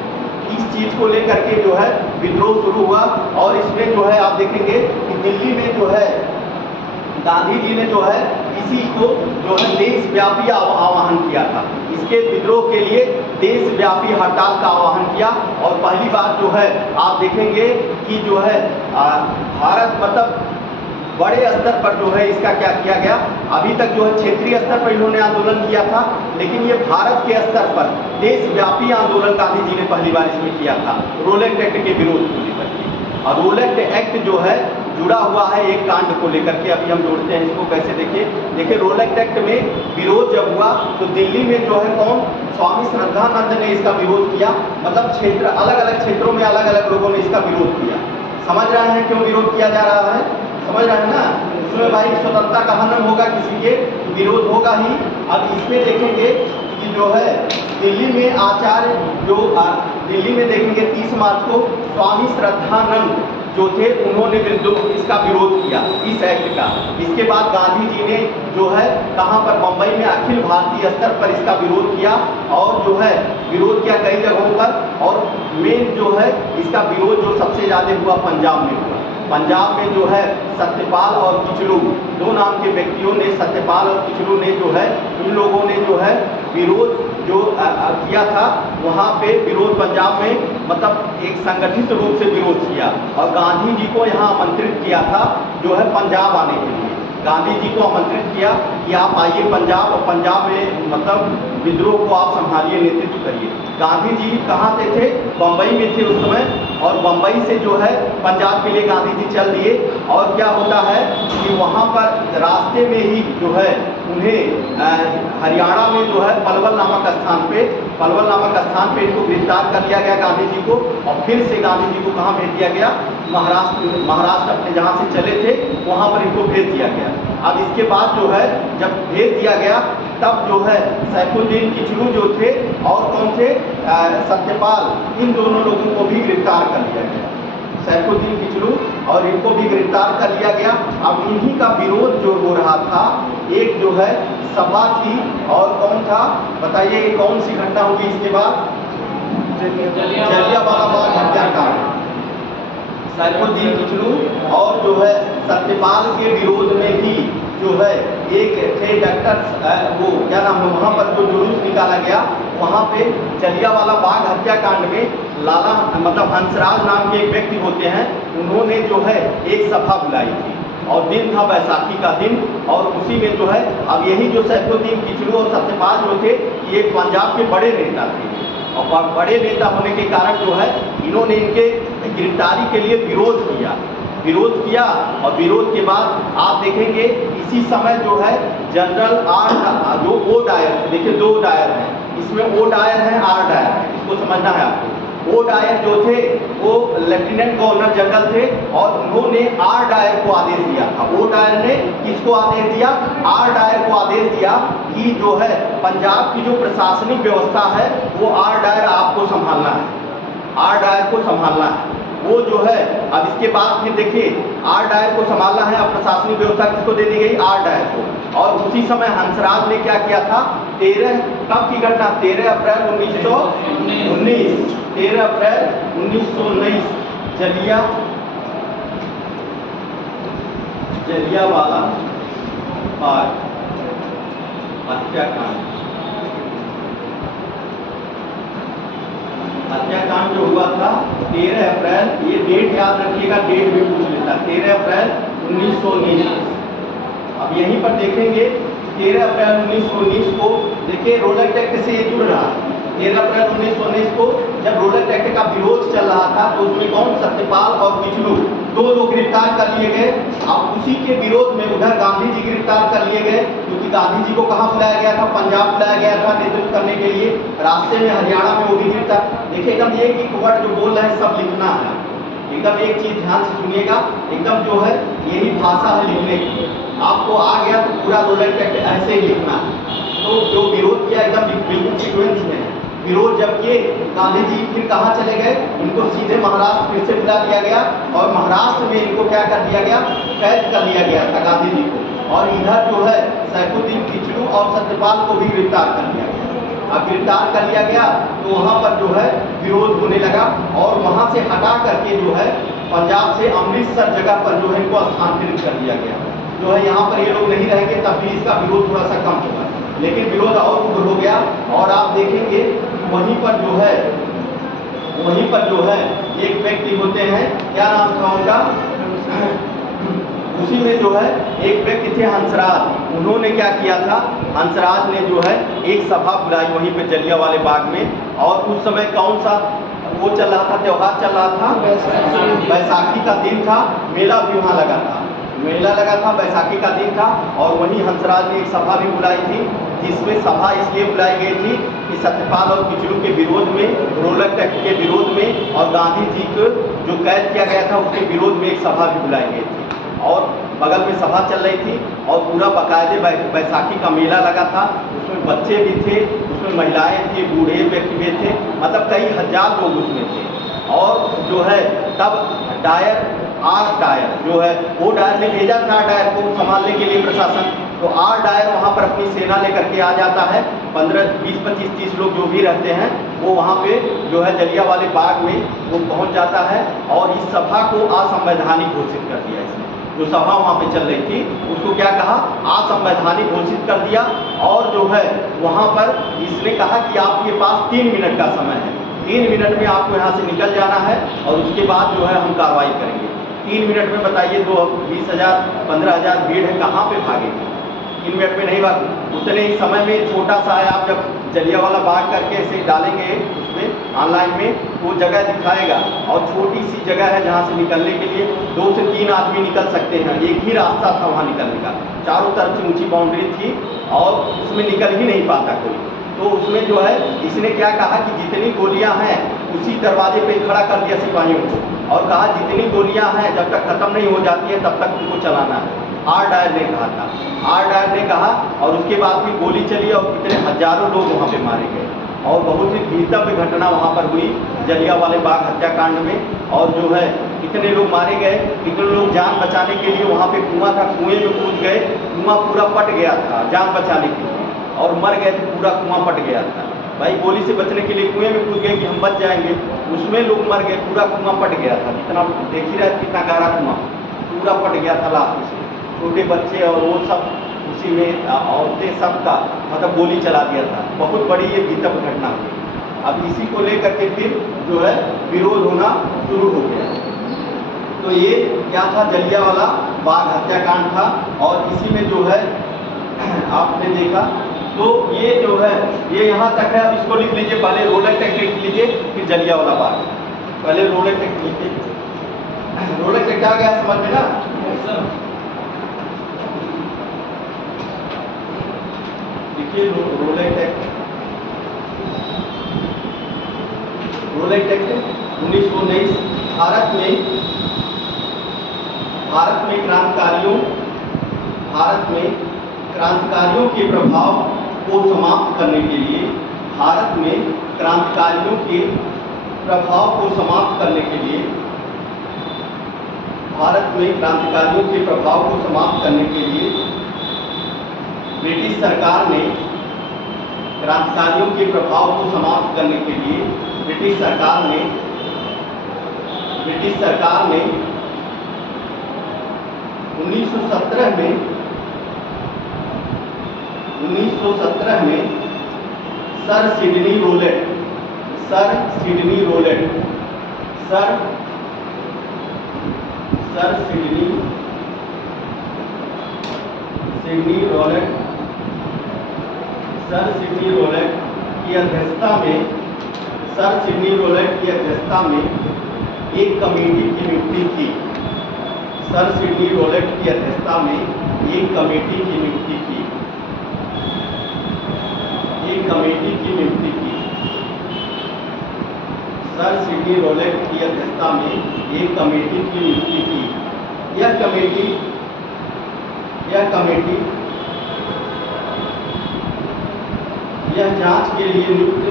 इस चीज को लेकर के जो है विद्रोह शुरू हुआ और इसमें जो है आप देखेंगे कि दिल्ली में जो है गांधी जी ने जो है इसी को जो है देशव्यापी आह्वान किया था। इसके विद्रोह के लिए देशव्यापी हड़ताल का आह्वान किया और पहली बात जो है आप देखेंगे कि जो है भारत मतलब बड़े स्तर पर जो है इसका क्या किया गया। अभी तक जो है क्षेत्रीय स्तर पर इन्होंने आंदोलन किया था, लेकिन ये भारत के स्तर पर देशव्यापी आंदोलन गांधी जी ने पहली बार इसमें किया था रोल एक्ट के विरोध को लेकर के। और रोल एक्ट जो है जुड़ा हुआ है एक कांड को लेकर के, अभी हम जोड़ते हैं इसको कैसे। देखिए रोल एक्ट में विरोध जब हुआ तो दिल्ली में जो है कौन, स्वामी श्रद्धानंद ने इसका विरोध किया। मतलब क्षेत्र अलग अलग क्षेत्रों में अलग अलग लोगों ने इसका विरोध किया। समझ रहे हैं क्यों विरोध किया जा रहा है, समझ रहे हैं ना। इसमें भाई स्वतंत्रता का हनन होगा, किसी के विरोध होगा ही। अब इसमें देखेंगे कि जो है दिल्ली में आचार्य जो दिल्ली में देखेंगे 30 मार्च को स्वामी श्रद्धानंद जो थे उन्होंने इसका विरोध किया इस एक्ट का। इसके बाद गांधी जी ने जो है कहाँ पर, बंबई में अखिल भारतीय स्तर पर इसका विरोध किया और जो है विरोध किया कई जगहों पर। और मेन जो है इसका विरोध जो सबसे ज्यादा हुआ पंजाब में हुआ। पंजाब में जो है सत्यपाल और किचलू दो नाम के व्यक्तियों ने, सत्यपाल और किचलू ने जो है उन लोगों ने जो है विरोध जो किया था वहाँ पे विरोध पंजाब में मतलब एक संगठित रूप से विरोध किया और गांधी जी को यहाँ आमंत्रित किया था जो है पंजाब आने के लिए। गांधी जी को आमंत्रित किया कि आप आइए पंजाब और पंजाब में मतलब विद्रोह को आप संभालिए, नेतृत्व करिए। गांधी जी कहाँ थे, बंबई में थे उस समय। और बंबई से जो है पंजाब के लिए गांधी जी चल दिए। और क्या होता है कि वहाँ पर रास्ते में ही जो है उन्हें हरियाणा में जो है पलवल नामक स्थान पे इनको गिरफ्तार कर लिया गया गांधी जी को। और फिर से गांधी जी को कहाँ भेज दिया गया, महाराष्ट्र अपने जहाँ से चले थे वहाँ पर इनको भेज दिया गया। अब इसके बाद जो है जब भेज दिया गया तब जो है सैफुद्दीन किचलू जो थे और कौन थे, सत्यपाल, इन दोनों लोगों को भी गिरफ्तार कर लिया गया। सैफुद्दीन किचलू और इनको भी गिरफ्तार कर लिया गया। अब इन्हीं का विरोध जो हो रहा था, एक जो है सभा थी और कौन था बताइए, कौन सी घटना होगी इसके बाद, जलियांवाला बाग हत्याकांड। सैफुद्दीन किचलू और जो है सत्यपाल के विरोध में ही जो है एक थे डॉक्टर वो क्या नाम है, वहाँ पर जो जुलूस निकाला गया वहाँ पे जलियांवाला बाग हत्याकांड में लाला मतलब हंसराज नाम के एक व्यक्ति होते हैं, उन्होंने जो है एक सभा बुलाई थी और दिन था बैसाखी का दिन। और उसी में जो है अब यही जो सैफुद्दीन किचलू और सत्यपाल जो थे ये पंजाब के बड़े नेता थे और बड़े नेता होने के कारण जो है इन्होंने इनके गिरफ्तारी के लिए विरोध किया। और विरोध के बाद आप देखेंगे इसी समय जो है जनरल आर जो ओ डायर, देखिए दो डायर हैं इसमें, ओ डायर है आर डायर है, इसको समझना है आपको। ओ डायर जो थे वो लेफ्टिनेंट गवर्नर जनरल थे और उन्होंने आर डायर को आदेश दिया था। ओ डायर ने किसको आदेश दिया, आर डायर को आदेश दिया कि जो है पंजाब की जो प्रशासनिक व्यवस्था है वो आर डायर आपको संभालना है, आर डायर को संभालना है। वो जो है अब इसके बाद फिर देखिए आर डायर को संभालना है, अब प्रशासनिक व्यवस्था किसको दे दी गई, आर डायर को। और उसी समय हंसराज ने क्या किया था, 13 कब की घटना, 13 अप्रैल 1919, 13 अप्रैल 1919 जलियांवाला बाग हत्याकांड जो हुआ था 13 अप्रैल, ये डेट याद रखिएगा, डेट भी पूछ लेता, 13 अप्रैल 1919। अब यहीं पर देखेंगे 13 अप्रैल 1919 को देखिए रोलर एक्ट से ये जुड़ रहा है। 13 अप्रैल 1919 को जब रोलर एक्ट का विरोध चल रहा था तो उसमें कौन, सत्यपाल और किचलू दो लोग गिरफ्तार कर लिए गए। अब उसी के विरोध में उधर गांधी जी गिरफ्तार कर लिए गए क्योंकि गांधी जी को कहाँ बुलाया गया था, पंजाब बुलाया गया था नेतृत्व करने के लिए। रास्ते में हरियाणा में वो भी गिरफ्तार। देखिए एकदम एक वर्ड जो बोल रहे हैं सब लिखना है, एकदम एक चीज ध्यान से सुनिएगा, एकदम जो है यही भाषा है लिखने की। आपको आ गया तो पूरा रोलेट एक्ट ऐसे ही लिखना है। तो जो विरोध किया एकदम बिल्कुल सीक्वेंस में है विरोध। जब ये गांधी जी फिर कहाँ चले गए, इनको सीधे महाराष्ट्र फिर से बुला दिया गया और महाराष्ट्र में इनको क्या कर दिया गया, कैद कर लिया गया था गांधी जी को। और इधर जो है सैफुद्दीन किचलू और सत्यपाल को भी गिरफ्तार कर लिया गया। अब गिरफ्तार कर लिया गया तो वहाँ पर जो है विरोध होने लगा और वहाँ से हटा करके जो है पंजाब से अमृतसर जगह पर जो है इनको स्थानांतरित कर दिया गया। जो है यहाँ पर ये लोग नहीं रहेंगे, तब भी इसका विरोध थोड़ा सा कम होगा, लेकिन विरोध और उग्र हो गया। और आप देखेंगे वहीं पर जो है एक व्यक्ति होते हैं, क्या नाम था उनका, उसी में जो है एक व्यक्ति थे हंसराज। उन्होंने क्या किया था, हंसराज ने जो है एक सभा बुलाई वहीं पे जलियांवाले बाग में। और उस समय कौन सा वो चल रहा था, त्योहार चल रहा था, बैसाखी का दिन था, मेला भी वहाँ लगा था, मेला लगा था, बैसाखी का दिन था। और वहीं हंसराज ने एक सभा भी बुलाई थी, जिसमें सभा इसलिए बुलाई गई थी कि सत्यपाल और किचलू के विरोध में, रोलेट एक्ट के विरोध में और गांधी जी को जो कैद किया गया था उसके विरोध में एक सभा भी बुलाई गई थी। और बगल में सभा चल रही थी और पूरा बाकायदे बैसाखी का मेला लगा था। उसमें बच्चे भी थे, उसमें महिलाएं थी, बूढ़े व्यक्ति भी थे, मतलब कई हजार लोग उसमें थे। और जो है तब डायर जो है वो डायर ने भेजा था डायर को संभालने के लिए प्रशासन। तो डायर वहाँ पर अपनी सेना लेकर के आ जाता है, 15, 20, 25, 30 लोग जो भी रहते हैं वो वहाँ पे जो है जलियांवाले बाग में वो पहुँच जाता है। और इस सभा को असंवैधानिक घोषित कर दिया। इसने जो सभा वहाँ पे चल रही थी उसको क्या कहा, असंवैधानिक घोषित कर दिया। और जो है वहाँ पर इसने कहा कि आपके पास 3 मिनट का समय है, 3 मिनट में आपको यहाँ से निकल जाना है और उसके बाद जो है हम कार्रवाई करेंगे। 3 मिनट में बताइए 20,000 15,000 भीड़ है, कहाँ पे भागेगी, 3 मिनट में नहीं भाग। उतने ही समय में छोटा सा है, आप जब जलियांवाला बाग करके ऐसे डालेंगे उसमें ऑनलाइन में वो जगह दिखाएगा और छोटी सी जगह है जहाँ से निकलने के लिए 2 से 3 आदमी निकल सकते हैं। एक ही रास्ता था वहाँ निकलने का, चारों तरफ से ऊंची बाउंड्री थी और उसमें निकल ही नहीं पाता कोई। तो उसमें जो है इसने क्या कहा कि जितनी गोलियां हैं उसी दरवाजे पे खड़ा कर दिया सिपाहियों को और कहा जितनी गोलियां हैं जब तक खत्म नहीं हो जाती है तब तक उनको चलाना है। डायर ने कहा था, डायर ने कहा और उसके बाद भी गोली चली और कितने हजारों लोग वहाँ पे मारे गए। और बहुत ही भीतव्य घटना वहाँ पर हुई जलियांवाले बाग हत्याकांड में। और जो है कितने लोग मारे गए, कितने लोग जान बचाने के लिए वहाँ पे कुआं था, कुएं में कूद गए, कुआं पूरा पट गया था जान बचाने के लिए और मर गए थे, पूरा कुआं पट गया था। भाई गोली से बचने के लिए कुएं में कूद गए कि हम बच जाएंगे, उसमें लोग मर गए, पूरा कुआं पट गया था। जितना देख ही रहे कितना गहरा कुआं, पूरा पट गया था लास्ट से, छोटे बच्चे और वो सब उसी में, औरतें सबका मतलब गोली चला दिया था। बहुत बड़ी ये भीतव्य घटना हुई। अब इसी को लेकर के फिर जो है विरोध होना शुरू हो गया। तो ये क्या था, जलियांवाला बाग हत्याकांड था। और इसी में जो है आपने देखा तो ये जो है ये यहाँ तक है। अब इसको लिख लीजिए, पहले रोलेट एक्ट लिख लीजिए फिर जलियांवाला बाग, पहले रोलेट एक्ट लिखिए। रोलेट एक्ट आ गया समझ में ना, लिखिए Rowlatt Act. Rowlatt Act 1919 Bharat में क्रांतिकारियों के प्रभाव को समाप्त करने के लिए, भारत में क्रांतिकारियों के प्रभाव को समाप्त करने के लिए, भारत में क्रांतिकारियों के प्रभाव को समाप्त करने के लिए ब्रिटिश सरकार ने, क्रांतिकारियों के प्रभाव को समाप्त करने के लिए ब्रिटिश सरकार ने 1917 में सर सिडनी रोलेट की अध्यक्षता में एक कमेटी की नियुक्ति की। सर सिडनी रोलेट की अध्यक्षता में एक कमेटी की नियुक्ति की। सर सिडनी रोलेट की अध्यक्षता में एक कमेटी की नियुक्ति की। यह कमेटी यह जांच के लिए नियुक्त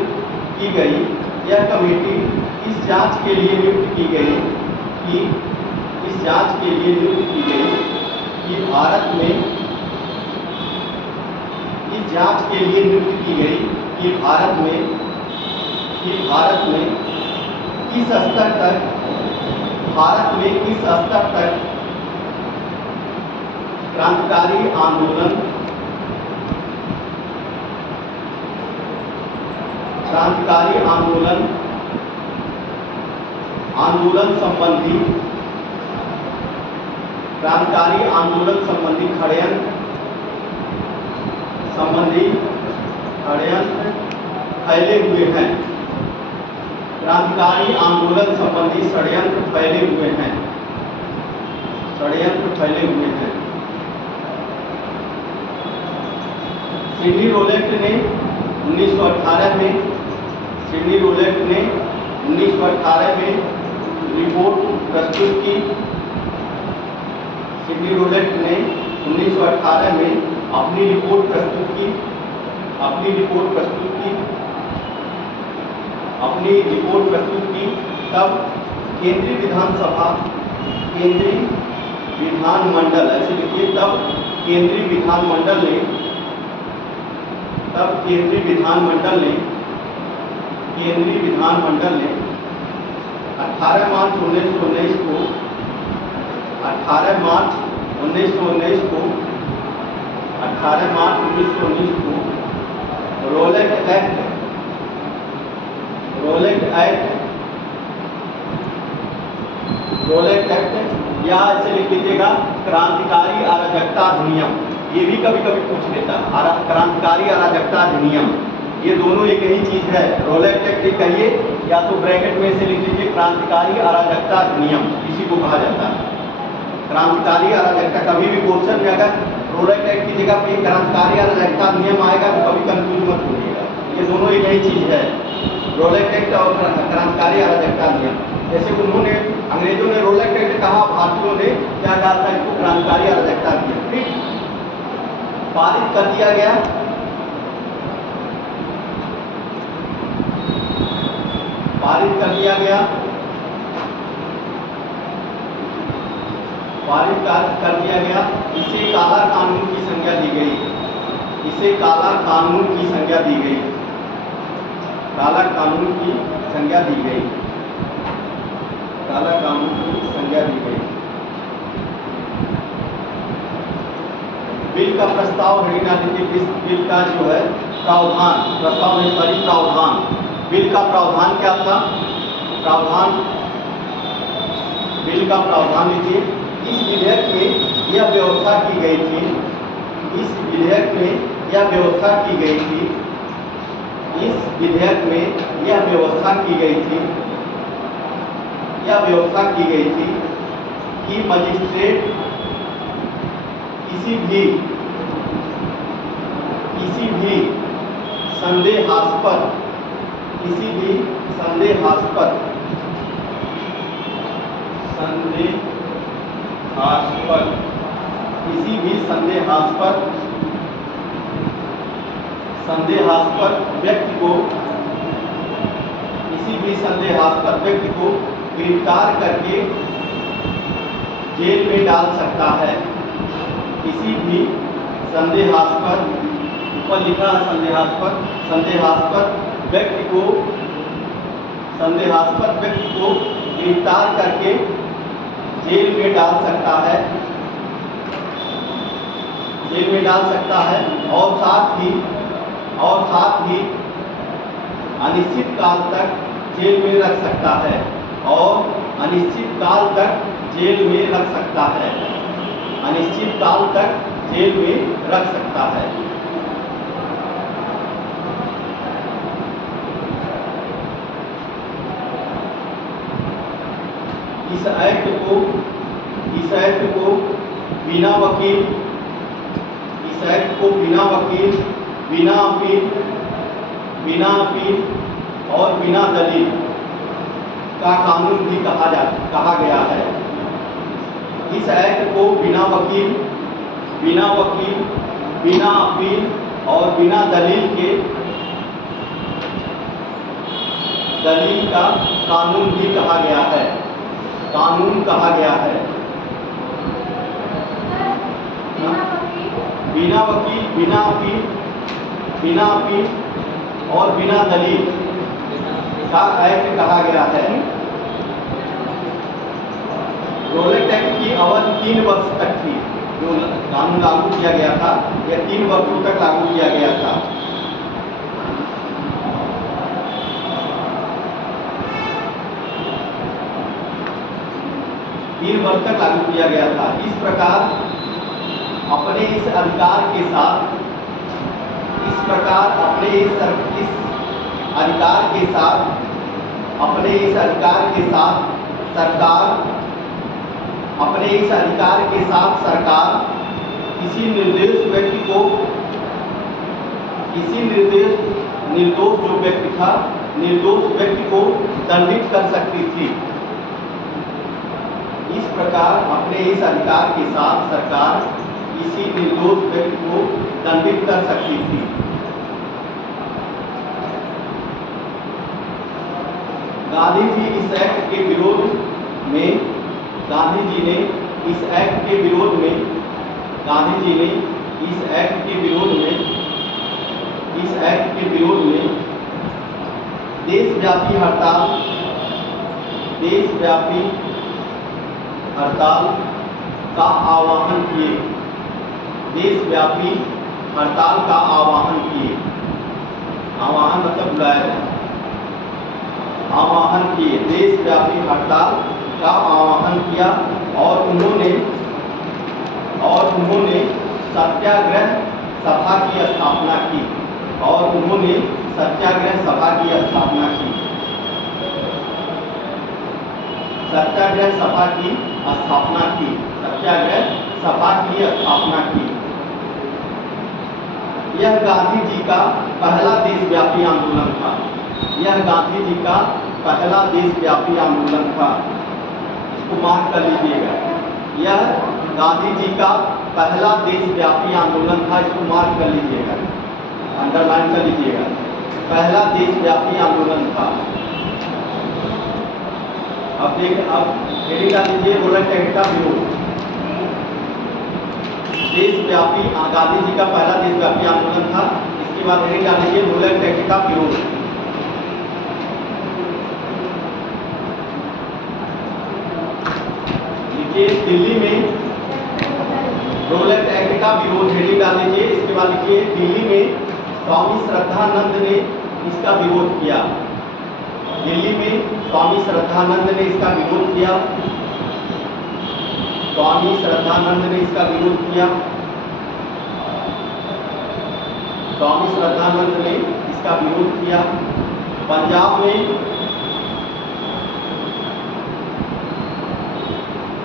की गई। यह कमेटी इस जांच के लिए नियुक्त की गई कि भारत में किस स्तर तक क्रांतिकारी आंदोलन संबंधी षड्यंत्र फैले हुए हैं। क्रांतिकारी आंदोलन संबंधी षड्यंत्र फैले हुए हैं। सिडनी रोलेट ने 1918 में रिपोर्ट प्रस्तुत की। सिडनी रोलेट ने 1918 में अपनी रिपोर्ट प्रस्तुत की। तब केंद्रीय विधानमंडल, ऐसे लिखिए, तब केंद्रीय विधानमंडल ने 18 मार्च 1919 को रोलेट एक्ट या ऐसे लिख लीजिएगा क्रांतिकारी अराजकता अधिनियम। ये भी कभी कभी पूछ लेता है, क्रांतिकारी अराजकता अधिनियम, ये दोनों एक ही चीज है। रोलेट एक्ट कहिए या तो ब्रैकेट में से लिख लीजिए क्रांतिकारी अराजकता अधिनियम, इसी को कहा जाता है क्रांतिकारी अराजकता। कभी भी क्वेश्चन में अगर रोलेट एक्ट की जगह पे क्रांतिकारी अराजकता अधिनियम आएगा तो कभी कंफ्यूज मत होइएगा, ये दोनों एक ही चीज है, रोलेट एक्ट और क्रांतिकारी अराजकता अधिनियम। जैसे अंग्रेजों ने रोलेट एक्ट कहा, भारतीयों ने क्या कहा था, इसको क्रांतिकारी अराजकता अधिनियम। ठीक, पारित कर दिया गया। इसे काला कानून की संज्ञा दी गई। काला कानून की संज्ञा दी गई। बिल का प्रस्ताव हरियाणा बिल का जो है प्रावधान, बिल का प्रावधान क्या था? बिल का प्रावधान लीजिए। इस विधेयक में यह व्यवस्था की गई थी कि मजिस्ट्रेट किसी भी संदेहास्पद व्यक्ति को गिरफ्तार करके जेल में डाल सकता है। किसी भी ऊपर लिखा संदेहास्पद व्यक्ति को गिरफ्तार करके जेल में डाल सकता है और साथ ही अनिश्चित काल तक जेल में रख सकता है इस एक्ट को बिना वकील, बिना अपील और बिना दलील का कानून भी कहा गया है। इस एक्ट को बिना वकील, बिना अपील और बिना दलील का कानून भी कहा गया है। बिना वकील, बिना अपील और बिना दलील का एक्ट कहा गया है। रोलेट एक्ट की अवधि 3 वर्ष तक थी। जो कानून लागू किया गया था यह 3 वर्षों तक लागू किया गया था। इस प्रकार अपने इस अधिकार के साथ सरकार किसी निर्दोष व्यक्ति को दंडित कर सकती थी। इस प्रकार अपने इस अधिकार के साथ सरकार किसी निर्दोष व्यक्ति को दंडित कर सकती थी। गांधी जी ने इस एक्ट के विरोध में देशव्यापी हड़ताल का आह्वान किए। आह्वान मतलब बुलाया, देशव्यापी हड़ताल का आह्वान किया और उन्होंने सत्याग्रह सभा की स्थापना की। यह गांधी जी का पहला देशव्यापी आंदोलन था। इसको मार्क कर लीजिएगा। यह गांधी जी का पहला देशव्यापी आंदोलन था। इसको मार्क कर लीजिएगा, अंडरलाइन कर लीजिएगा। पहला देशव्यापी आंदोलन था। अब हेडिंग डाल लीजिए, रोलेट एक्ट का विरोध। गांधी जी का पहला देशव्यापी आंदोलन था। इसके बाद हेडिंग डाल लीजिए, रोलेट एक्ट का विरोध। लिखिए दिल्ली में रोलेट एक्ट का विरोध, हेडिंग डाल लीजिए। इसके बाद लिखिए दिल्ली में स्वामी श्रद्धानंद ने इसका विरोध किया। दिल्ली में स्वामी श्रद्धानंद ने इसका विरोध किया।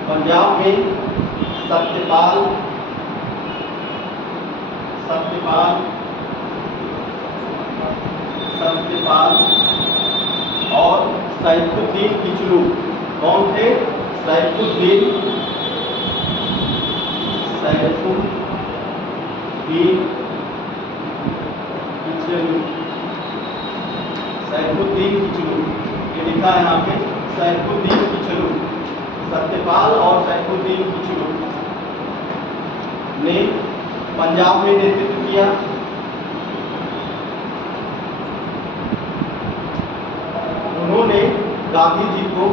पंजाब में सत्यपाल और सैफुद्दीन किचलू। कौन थे? सैफुद्दीन किचलू, ये लिखा है यहाँ पे, सैफुद्दीन किचलू। सत्यपाल और सैफुद्दीन किचलू ने पंजाब में नेतृत्व किया। उन्होंने गांधी जी को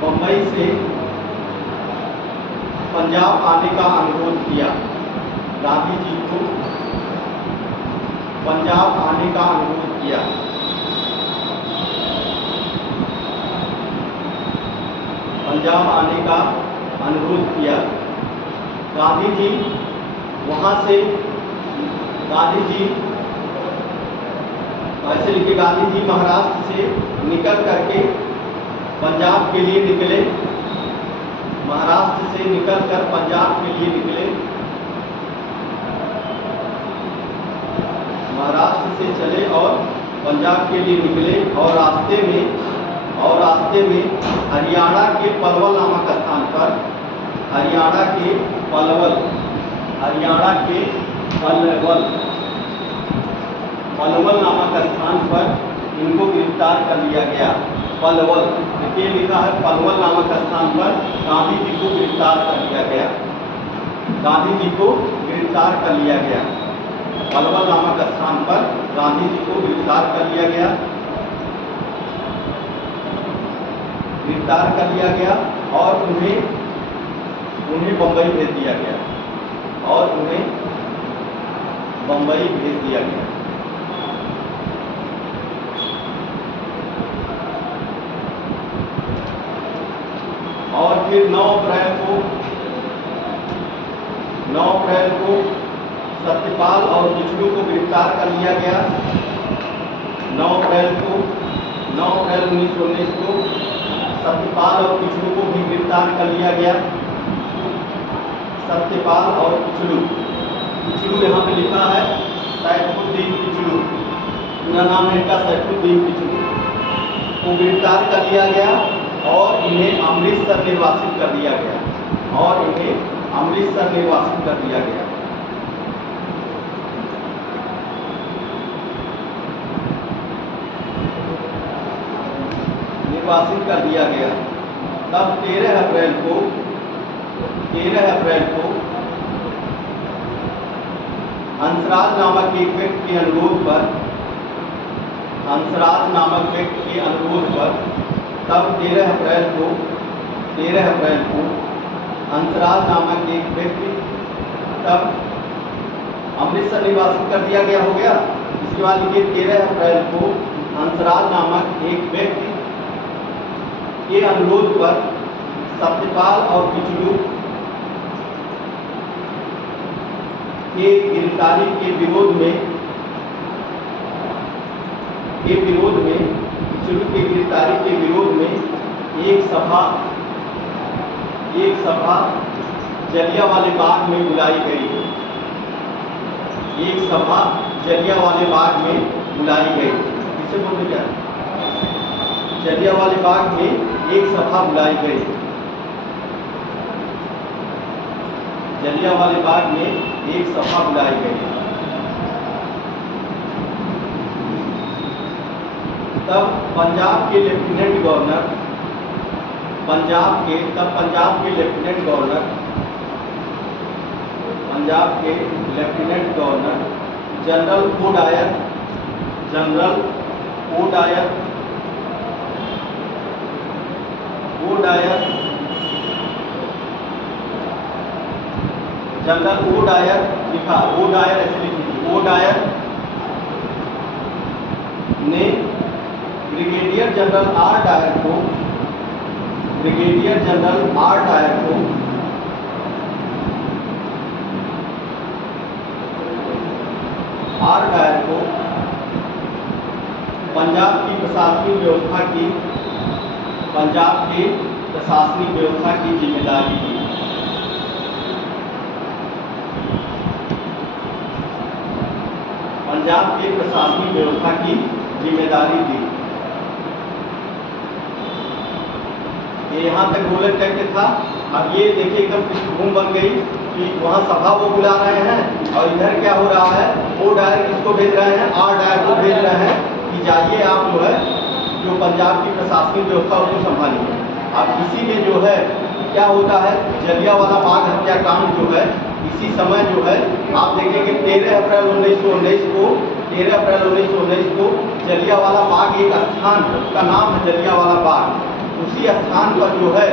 बंबई से पंजाब आने का अनुरोध किया। पंजाब आने का अनुरोध किया। गांधी जी ऐसे लिखे, गांधी जी महाराष्ट्र से निकल करके पंजाब के लिए निकले। महाराष्ट्र से निकलकर पंजाब के लिए निकले, महाराष्ट्र से चले और पंजाब के लिए निकले और रास्ते में हरियाणा के पलवल नामक स्थान पर, हरियाणा के पलवल नामक स्थान पर इनको गिरफ्तार कर लिया गया। पलवल, ये लिखा है पलवल नामक स्थान पर गांधी जी को गिरफ्तार कर लिया गया, गांधी जी को गिरफ्तार कर लिया गया। पलवल नामक स्थान पर गांधी जी को गिरफ्तार कर लिया गया, गिरफ्तार कर लिया गया और उन्हें बम्बई भेज दिया गया, और उन्हें बम्बई भेज दिया गया। और फिर 9 अप्रैल को सत्यपाल और बिछड़ू को गिरफ्तार कर लिया गया। 9 अप्रैल 1919 को सत्यपाल और बिछड़ू को भी गिरफ्तार कर लिया गया। सत्यपाल और बिछड़ू यहाँ पे लिखा है सैफुद्दीन बिछड़ू, पूरा नाम है इनका सैफुद्दीन बिछड़ू, को गिरफ्तार कर लिया गया और इन्हें अमृतसर निर्वासित कर दिया गया, तब 13 अप्रैल को हंसराज नामक एक व्यक्ति के अनुरोध पर, तब 13 अप्रैल को हंसराज नामक एक व्यक्ति तब अमृतसर निर्वासित कर दिया गया, हो गया। इसके बाद लिखिए 13 अप्रैल को हंसराज नामक एक व्यक्ति के अनुरोध पर सत्यपाल और बिछड़ू के गिरफ्तारी के विरोध में बिछड़ू के गिरफ्तारी के विरोध में एक सभा जलियांवाले बाग में बुलाई गई। इसे बोलते क्या? जलियांवाले बाग में एक सभा बुलाई गई। तब पंजाब के लेफ्टिनेंट गवर्नर जनरल ओडायर लिखा, ओडायर ऐसे लिखिए, ओडायर ने ब्रिगेडियर जनरल आर डायर को पंजाब के प्रशासनिक व्यवस्था की जिम्मेदारी दी। ये यहाँ तक रोलर टाइप के था। अब ये देखिए एकदम पृष्ठभूमि बन गई कि वहाँ सभा वो बुला रहे हैं और इधर क्या हो रहा है, ओ डायर किसको भेज रहे हैं, आर डायर को भेज रहे हैं कि जाइए आप जो है जो पंजाब की प्रशासनिक व्यवस्था उसको संभालिए। अब इसी में जो है क्या होता है, जलियांवाला बाग हत्याकांड जो है इसी समय जो है आप देखेंगे 13 अप्रैल 1919 को जलियांवाला बाग एक स्थान है, उसका नाम है जलियांवाला बाग। उसी स्थान पर जो है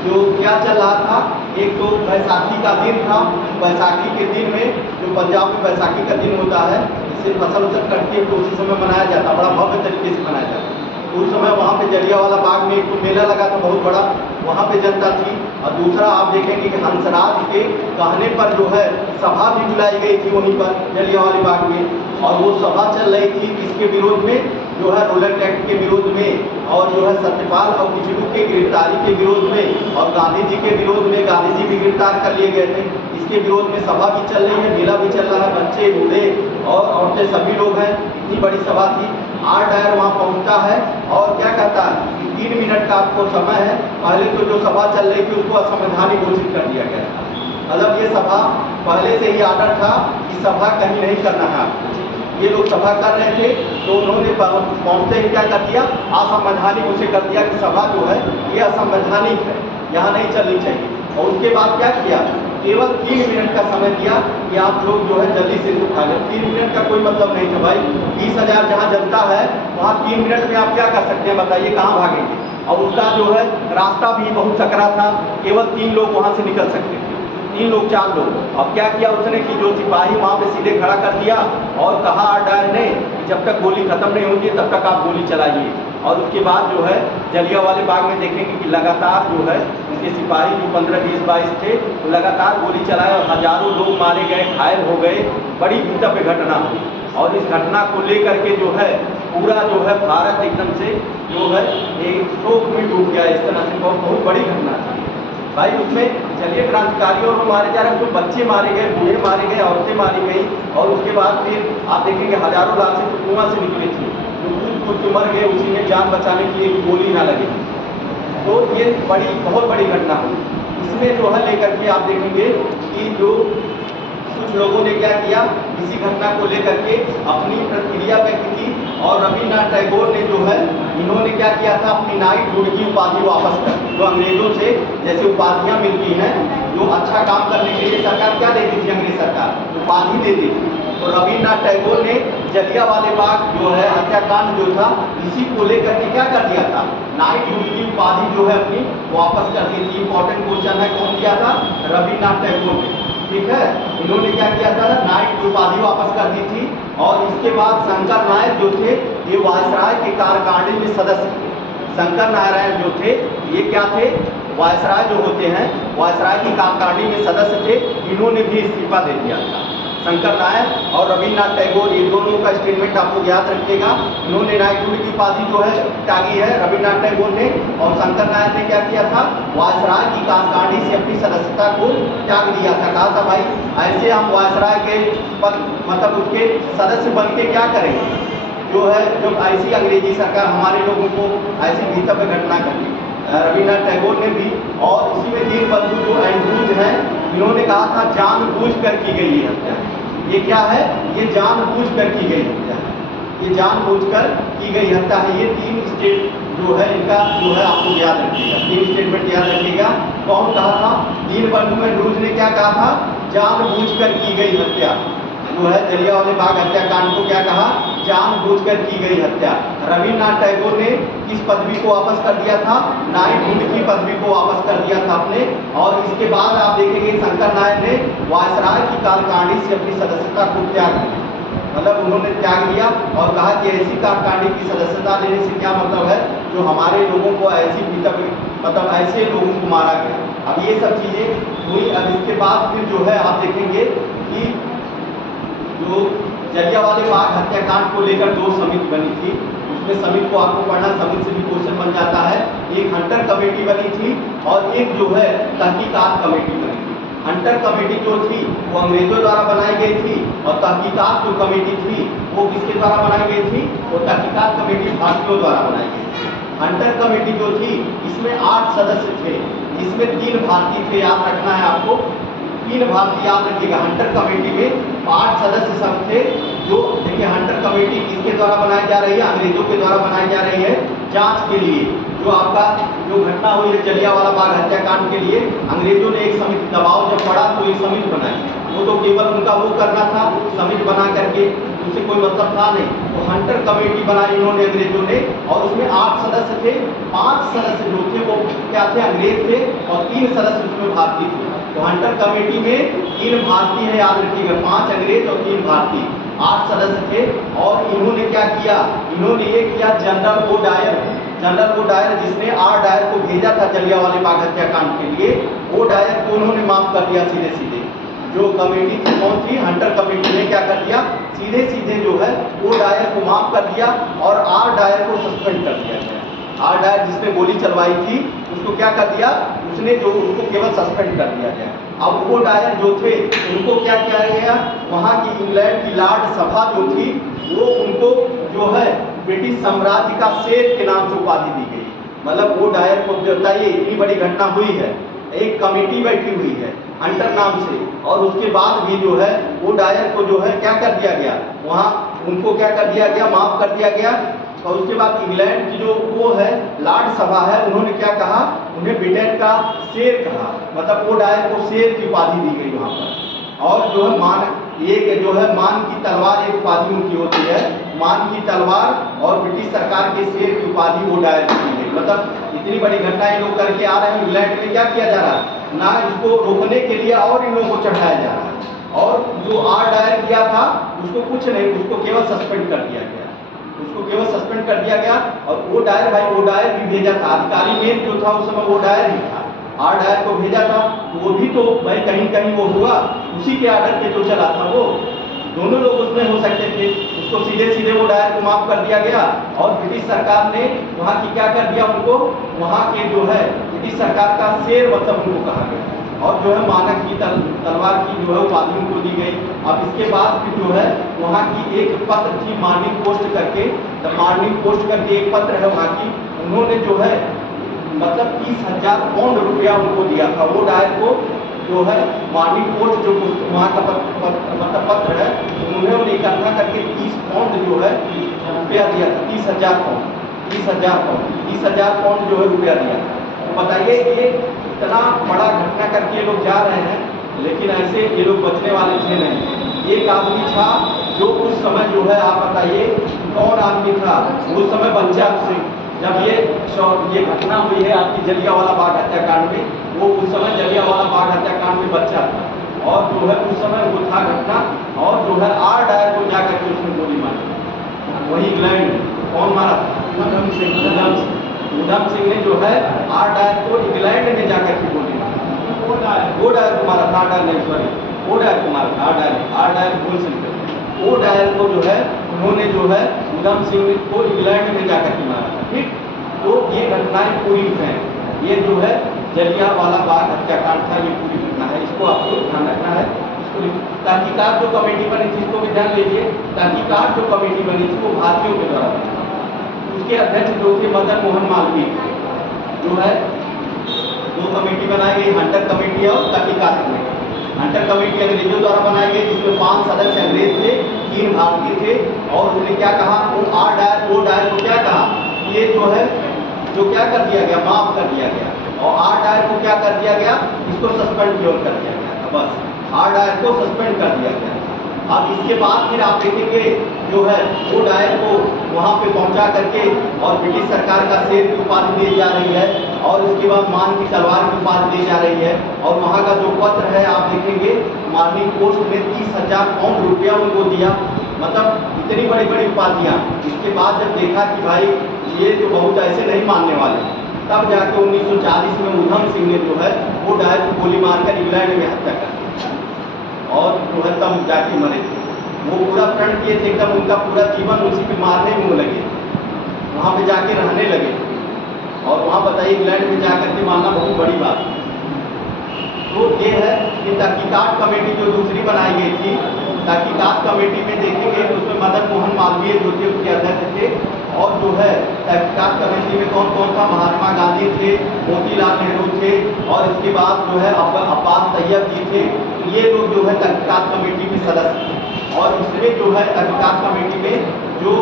जो क्या चल रहा था, एक तो बैसाखी का दिन था। बैसाखी के दिन में जो पंजाब में बैसाखी का दिन होता है, इससे फसल कटती है तो उसी समय मनाया जाता है, बड़ा भव्य तरीके से मनाया जाता है। उस समय वहाँ पे जलियांवाला बाग में एक तो मेला लगा था बहुत बड़ा, वहाँ पे जनता थी। और दूसरा आप देखेंगे कि हंसराज के कहने पर जो है सभा भी बुलाई गई थी वहीं पर जलियांवाला बाग में, और वो सभा चल रही थी इसके विरोध में, जो है रोलर एक्ट के विरोध में, और जो है सत्यपाल और किचलू के गिरफ्तारी के विरोध में, और गांधी जी के विरोध में, गांधी जी भी गिरफ्तार कर लिए गए थे। इसके विरोध में सभा भी चल रही है, मेला भी चल रहा है, बच्चे बूढ़े और औरतें सभी लोग हैं। इतनी बड़ी सभा थी। आर डायर वहाँ पहुँचता है और क्या कहता है कि 3 मिनट का आपको समय है। पहले तो जो सभा चल रही थी उसको असंवैधानिक घोषित कर दिया गया था। मतलब ये सभा पहले से ही आर्डर था कि सभा कहीं नहीं करना है। ये लोग सभा कर रहे थे तो उन्होंने पहुँचते ही क्या कर दिया, असंवैधानिक उसे कर दिया कि सभा जो है ये असंवैधानिक है, यहाँ नहीं चलनी चाहिए। और उसके बाद क्या किया, केवल 3 मिनट का समय दिया कि आप लोग जो है जल्दी से उठा लें। 3 मिनट का कोई मतलब नहीं था भाई। 20,000 जहाँ जनता है वहाँ 3 मिनट में आप क्या कर सकते हैं बताइए, कहाँ भागेंगे। और उसका जो है रास्ता भी बहुत सकरा था, केवल 3 लोग वहाँ से निकल सकते थे, 3 लोग 4 लोग। अब क्या किया उसने कि जो सिपाही वहाँ पे सीधे खड़ा कर दिया और कहा आर डायर ने कि जब तक गोली खत्म नहीं होती तब तक आप गोली चलाइए। और उसके बाद जो है जलियांवाले बाग में देखेंगे कि लगातार जो है उनके सिपाही जो 15, 20, 22 थे वो लगातार गोली चलाए और हजारों लोग मारे गए, घायल हो गए। बड़ी भीतर घटना हुई और इस घटना को लेकर के जो है पूरा जो है भारत एकदम से जो है एक शोक में डूब गया। इस तरह से बहुत बड़ी घटना थी भाई। उसमें चलिए क्रांतिकारियों को मारे जा रहे हैं, तो बच्चे मारे गए, बूढ़े मारे गए, औरतें मारी गई। और उसके बाद फिर आप देखेंगे हजारों लाशें तो कुआं से निकली थी, जो कूद कूद मर गए, उसी में जान बचाने के लिए गोली ना लगे। तो ये बहुत बड़ी घटना हुई। इसमें जो है लेकर के आप देखेंगे कि जो कुछ लोगों ने क्या किया, इसी घटना को लेकर के अपनी प्रतिक्रिया व्यक्त की। और रविन्द्रनाथ टैगोर ने जो है इन्होंने क्या किया था, अपनी नाइटहुड की उपाधि वापस कर, जो अंग्रेजों से जैसे उपाधियां मिलती हैं, जो अच्छा काम करने के लिए सरकार क्या देती थी, अंग्रेज सरकार उपाधि देती थी। तो रविन्द्रनाथ टैगोर ने जलियांवाला बाग जो है हत्याकांड जो था इसी को लेकर के क्या कर दिया था, नाइटहुड की उपाधि जो है अपनी वापस कर दी थी। इंपॉर्टेंट क्वेश्चन है, कौन किया था, रविन्द्रनाथ टैगोर ने। ठीक है, इन्होंने क्या किया था, नाइट की उपाधि वापस कर दी थी। और इसके बाद शंकर नायक जो थे ये वायसराय के कार्यकारिणी में सदस्य थे। शंकर नारायण जो थे ये क्या थे, वायसराय जो होते हैं वायसराय की कार्यकारिणी में सदस्य थे। इन्होंने भी इस्तीफा दे दिया था। शंकर नायक और रविन्द्रनाथ टैगोर ये दोनों का स्टेटमेंट आपको याद रखिएगा। इन्होंने नाइटहुड की उपाधि जो है त्यागी है रविन्द्रनाथ टैगोर ने, और शंकर नायक ने क्या किया था, वायसराय की कार्यकारिणी से अपनी सदस्यता को त्याग दिया था। कहा था भाई ऐसे हम वायसराय के पद मतलब उसके सदस्य बन के क्या करेंगे, जो है जब ऐसी अंग्रेजी सरकार हमारे लोगों को ऐसी भीतर में घटना करती। रविन्द्रनाथ टैगोर ने भी, और इसी में दीनबंधु जो एंड्रूज हैं इन्होंने कहा था जानबूझकर की गई ये हत्या। ये क्या है, ये जानबूझकर की गई हत्या है, ये जानबूझकर की गई हत्या है। ये 3 स्टेट जो है इनका जो है आपको याद रखिएगा, 3 स्टेटमेंट याद रखिएगा। कौन कहा था, दीनबंधु एंड्रूज ने क्या कहा था, जानबूझकर की गई हत्या जो है जलियांवाला बाग हत्याकांड को क्या कहा, जानबूझकर की गई हत्या। रविन्द्रनाथ टैगोर ने किस पदवी को वापस कर दिया था, नाइटहुड की पदवी को वापस कर दिया था अपने। और इसके बाद आप देखेंगे शंकर नायक ने वायसराय की कार्यकारिणी से अपनी सदस्यता को त्याग दिया, मतलब उन्होंने त्याग दिया और कहा कि ऐसी कार्यकारिणी की सदस्यता लेने से क्या मतलब है, जो हमारे लोगों को ऐसी मतलब ऐसे लोगों को मारा गया। अब ये सब चीजें हुई। अब इसके बाद फिर जो है आप देखेंगे कि जो जलियांवाला बाग हत्याकांड को लेकर 2 समिति बनी थी। उसमें समिति को आपको पढ़ना, समिति से भी क्वेश्चन बन जाता है। एक हंटर कमेटी बनी थी और एक जो है तहकीकात कमेटी बनी थी। हंटर कमेटी जो थी वो अंग्रेजों द्वारा बनाई गई थी, और तहकीकात जो कमेटी थी वो किसके द्वारा बनाई गई थी, वो तहकीकात कमेटी भारतीयों द्वारा बनाई गई थी। हंटर कमेटी जो थी इसमें 8 सदस्य थे, इसमें 3 भारतीय थे, याद रखना है आपको, 3 भारतीय याद रखिएगा। हंटर कमेटी में 8 सदस्य सब थे। जो देखिए हंटर कमेटी किसके द्वारा बनाई जा रही है, अंग्रेजों के द्वारा बनाई जा रही है जांच के लिए। जो आपका जो घटना हुई है जलियांवाला बाग हत्याकांड के लिए अंग्रेजों ने एक समिति, दबाव जब पड़ा तो एक समिति बनाई। वो तो केवल उनका वो करना था, समिति बना करके, उससे कोई मतलब था नहीं। तो हंटर कमेटी बनाई इन्होंने अंग्रेजों ने, और उसमें 8 सदस्य थे। 5 सदस्य जो थे वो क्या थे, अंग्रेज थे, और 3 सदस्य उसमें भारतीय थे। तो हंटर कमेटी में 3 भारतीय है, याद रखिएगा, 5 अंग्रेज और 3 भारतीय। 8 सदस्य थे। और इन्होंने क्या किया, इन्होंने ये किया, जनरल वो डायर जिसने आर डायर को भेजा था जलियांवाला बाग हत्याकांड के लिए, वो डायर को उन्होंने माफ कर दिया सीधे सीधे। जो कमेटी थी कौन थी, हंटर कमेटी ने क्या कर दिया, सीधे सीधे जो है वो डायर को माफ कर दिया और आर डायर को सस्पेंड कर दिया गया। आर डायर जिसने गोली चलवाई थी उसको क्या कर दिया, उसने जो उसको केवल सस्पेंड कर दिया गया। अब वो डायर जो थे उनको क्या किया गया, वहाँ की इंग्लैंड की लॉर्ड सभा जो थी वो उनको जो है ब्रिटिश साम्राज्य का शेर के नाम से उपाधि दी गई। मतलब वो डायर को बताइए, इतनी बड़ी घटना हुई है, एक कमेटी बैठी हुई है हंटर नाम से, और उसके बाद भी जो है वो डायर को जो है क्या कर दिया गया, वहाँ उनको क्या कर दिया गया, माफ कर दिया गया। और उसके बाद इंग्लैंड की जो वो है लॉर्ड सभा है, उन्होंने क्या कहा, उन्हें ब्रिटेन का शेर कहा। मतलब वो डायर को शेर की उपाधि दी गई वहाँ पर। और जो है मान की तलवार एक उपाधि उनकी होती है, मान की तलवार और ब्रिटिश सरकार के शेर की उपाधि वो डायर को दी गई। मतलब इतनी बड़ी घटना ये लोग करके आ रहे हैं, इंग्लैंड में क्या किया जा रहा है ना, इसको रोकने के लिए और इन लोगों को चढ़ाया जा रहा है। और जो आर डायर किया था उसको कुछ नहीं, उसको केवल सस्पेंड कर दिया गया, उसको केवल सस्पेंड कर दिया गया। और वो डायर भाई, वो डायर भी भेजा था, अधिकारी मेन जो था उस समय वो डायर ही था, आर डायर को भेजा था, तो वो भी तो भाई कहीं कहीं वो हुआ, उसी के आर्डर पे जो चला था वो, दोनों लोग उसमें हो सकते थे। उसको सीधे सीधे वो डायर को माफ कर दिया गया। और ब्रिटिश सरकार ने वहाँ की क्या कर दिया, उनको वहाँ के जो है ब्रिटिश सरकार का शेर मतलब उनको कहा गया। और जो है मानक की तलवार की जो है उपाधि उनको दी गई। अब इसके बाद फिर जो है वहाँ की एक पत्र थी मॉर्निंग पोस्ट करके, द मॉर्निंग पोस्ट करके एक पत्र है वहाँ की, उन्होंने जो है मतलब 30,000 पाउंड रुपया उनको दिया था। वो डायर को जो है मॉर्निंग पोस्ट जो वहाँ का मतलब पत्र है, उन्होंने इकट्ठा करके 30 पाउंड जो है रुपया दिया था, 30,000 पाउंड जो है रुपया दिया। तो बताइए ये इतना बड़ा घटना करके ये लोग जा रहे हैं, लेकिन ऐसे ये लोग बचने वाले थे नहीं। एक आदमी था जो उस समय जो है, आप बताइए कौन आदमी था उस समय, बच्चा सिंह। जब ये घटना हुई है आपकी जलियांवाला बाग हत्याकांड में, वो उस समय जलियांवाला बाग हत्याकांड में बच्चा था। और जो है उस समय वो था घटना, और जो है आर डायर को जाकर के उसने गोली मारी, वही इंग्लैंड कौन मारा था, उधम सिंह ने जो है आर डायर को इंग्लैंड में जाकर के गोली मारी। वो डायर को मारा था, वो डायर को मारा था, आर डायर भूल सिंह, वो डायर को जो है उन्होंने जो है उधम सिंह को इंग्लैंड में जाकर के मारा था। ठीक, तो ये घटनाएं पूरी हैं, ये जो है जलियांवाला बाग हत्याकांड था, ये पूरी घटना है, इसको आपको ध्यान रखना है। इसको तहकीकात जो कमेटी बनी थी, इसको भी ध्यान लीजिए, तहकीकात जो कमेटी बनी थी वो भारतीयों के द्वारा बनी थी। उसके अध्यक्ष जो थे मदन मोहन मालवीय, जो है 2 कमेटी बनाई गई, हंटर कमेटी और तहकीकात कमेटी। हंटर कमेटी अंग्रेजों द्वारा बनाई गई, जिसमें 5 सदस्य अंग्रेज थे, 3 भारतीय थे। और उसने क्या कहा, वो डायर को क्या कहा, ये जो है जो क्या कर दिया गया, माफ कर दिया गया। और आर डायर को क्या कर दिया गया, इसको सस्पेंड कर दिया गया, बस आर डायर को सस्पेंड कर दिया गया। अब इसके बाद फिर आप देखेंगे जो है वो डायर को वहाँ पे पहुँचा करके और ब्रिटिश सरकार का शेर की उपाधि दी जा रही है, और उसके बाद मान की तलवार की उपाधि दी जा रही है। और वहाँ का जो पत्र है आप देखेंगे, मॉर्निंग पोस्ट ने 30,000 पाउंड रुपया उनको दिया। मतलब इतनी बड़ी बड़ी उपाधियाँ। इसके बाद जब देखा कि भाई ये तो बहुत ऐसे नहीं मानने वाले, तब जाके 1940 में उधम सिंह ने जो है वो डायर को गोली मारकर इंग्लैंड में हत्या कर दी, और जो है तब जाके मरे थे। वो पूरा प्रण किए थे, एकदम उनका पूरा जीवन उसी पे मारने में लगे, वहाँ पे जाके रहने लगे। और वहाँ बताइए इंग्लैंड में जाकर के मारना बहुत बड़ी बात है। तो ये है कि तहकीकात कमेटी जो दूसरी बनाई गई थी, तहकीकात कमेटी में देखेंगे उसमें मदन मोहन मालवीय जो थे उसके अध्यक्ष थे। और जो है तहकीकात कमेटी में कौन कौन था, महात्मा गांधी थे, मोतीलाल नेहरू थे, और इसके बाद जो है अब्बास तैयब जी थे। ये लोग जो है तहकीकात कमेटी के सदस्य थे। और इसमें जो है तहकीकात कमेटी में जो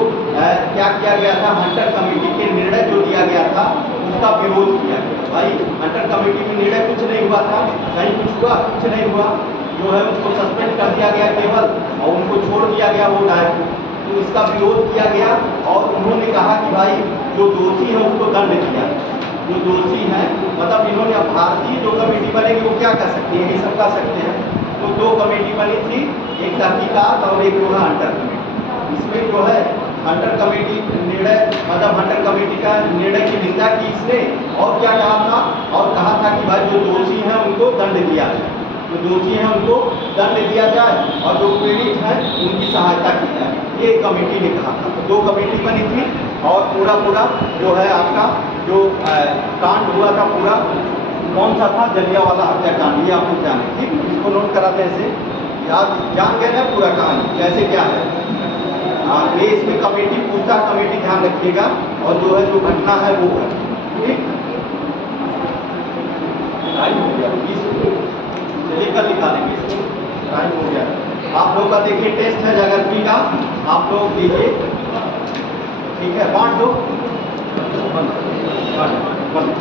क्या किया गया था, हंटर कमेटी के निर्णय जो दिया गया था उसका विरोध किया गया। भाई हंटर कमेटी में निर्णय कुछ नहीं हुआ था, कहीं कुछ हुआ, कुछ नहीं हुआ, जो है उसको सस्पेंड कर दिया गया केवल, और उनको छोड़ दिया गया वो डायर को। तो इसका विरोध किया गया, और उन्होंने कहा कि भाई जो दोषी है उसको दंड दिया, जो दोषी है। मतलब इन्होंने, अब भारतीय जो कमेटी बनेगी वो क्या कर सकती है, ये सब कर सकते हैं। तो 2 कमेटी बनी थी, एक तहकीकात और एक हंटर कमेटी। हंटर कमेटी निर्णय, मतलब हंटर कमेटी का निर्णय की निंदा की इसने, और क्या कहा था, और कहा था कि भाई जो दोषी हैं उनको दंड दिया जाए, जो दोषी हैं उनको दंड दिया जाए और जो पीड़ित हैं उनकी सहायता की जाए, ये कमेटी ने कहा था। 2 कमेटी बनी थी और पूरा जो है आपका जो कांड हुआ था पूरा कौन सा था, जलियांवाला हत्याकांड, ये आप लोग जाने, ठीक, इसको नोट कराते हैं ऐसे, याद जान गए ना पूरा कहानी कैसे क्या है। हाँ, ये इसमें कमेटी पूछता, कमेटी ध्यान रखिएगा, और जो है जो घटना है वो है, ठीक। टाइम हो गया, चलिए कल निकालेंगे इसको, टाइम हो गया। आप लोग का देखिए टेस्ट है जागृति का, आप लोग दीजिए, ठीक है, बांट दो, बंद।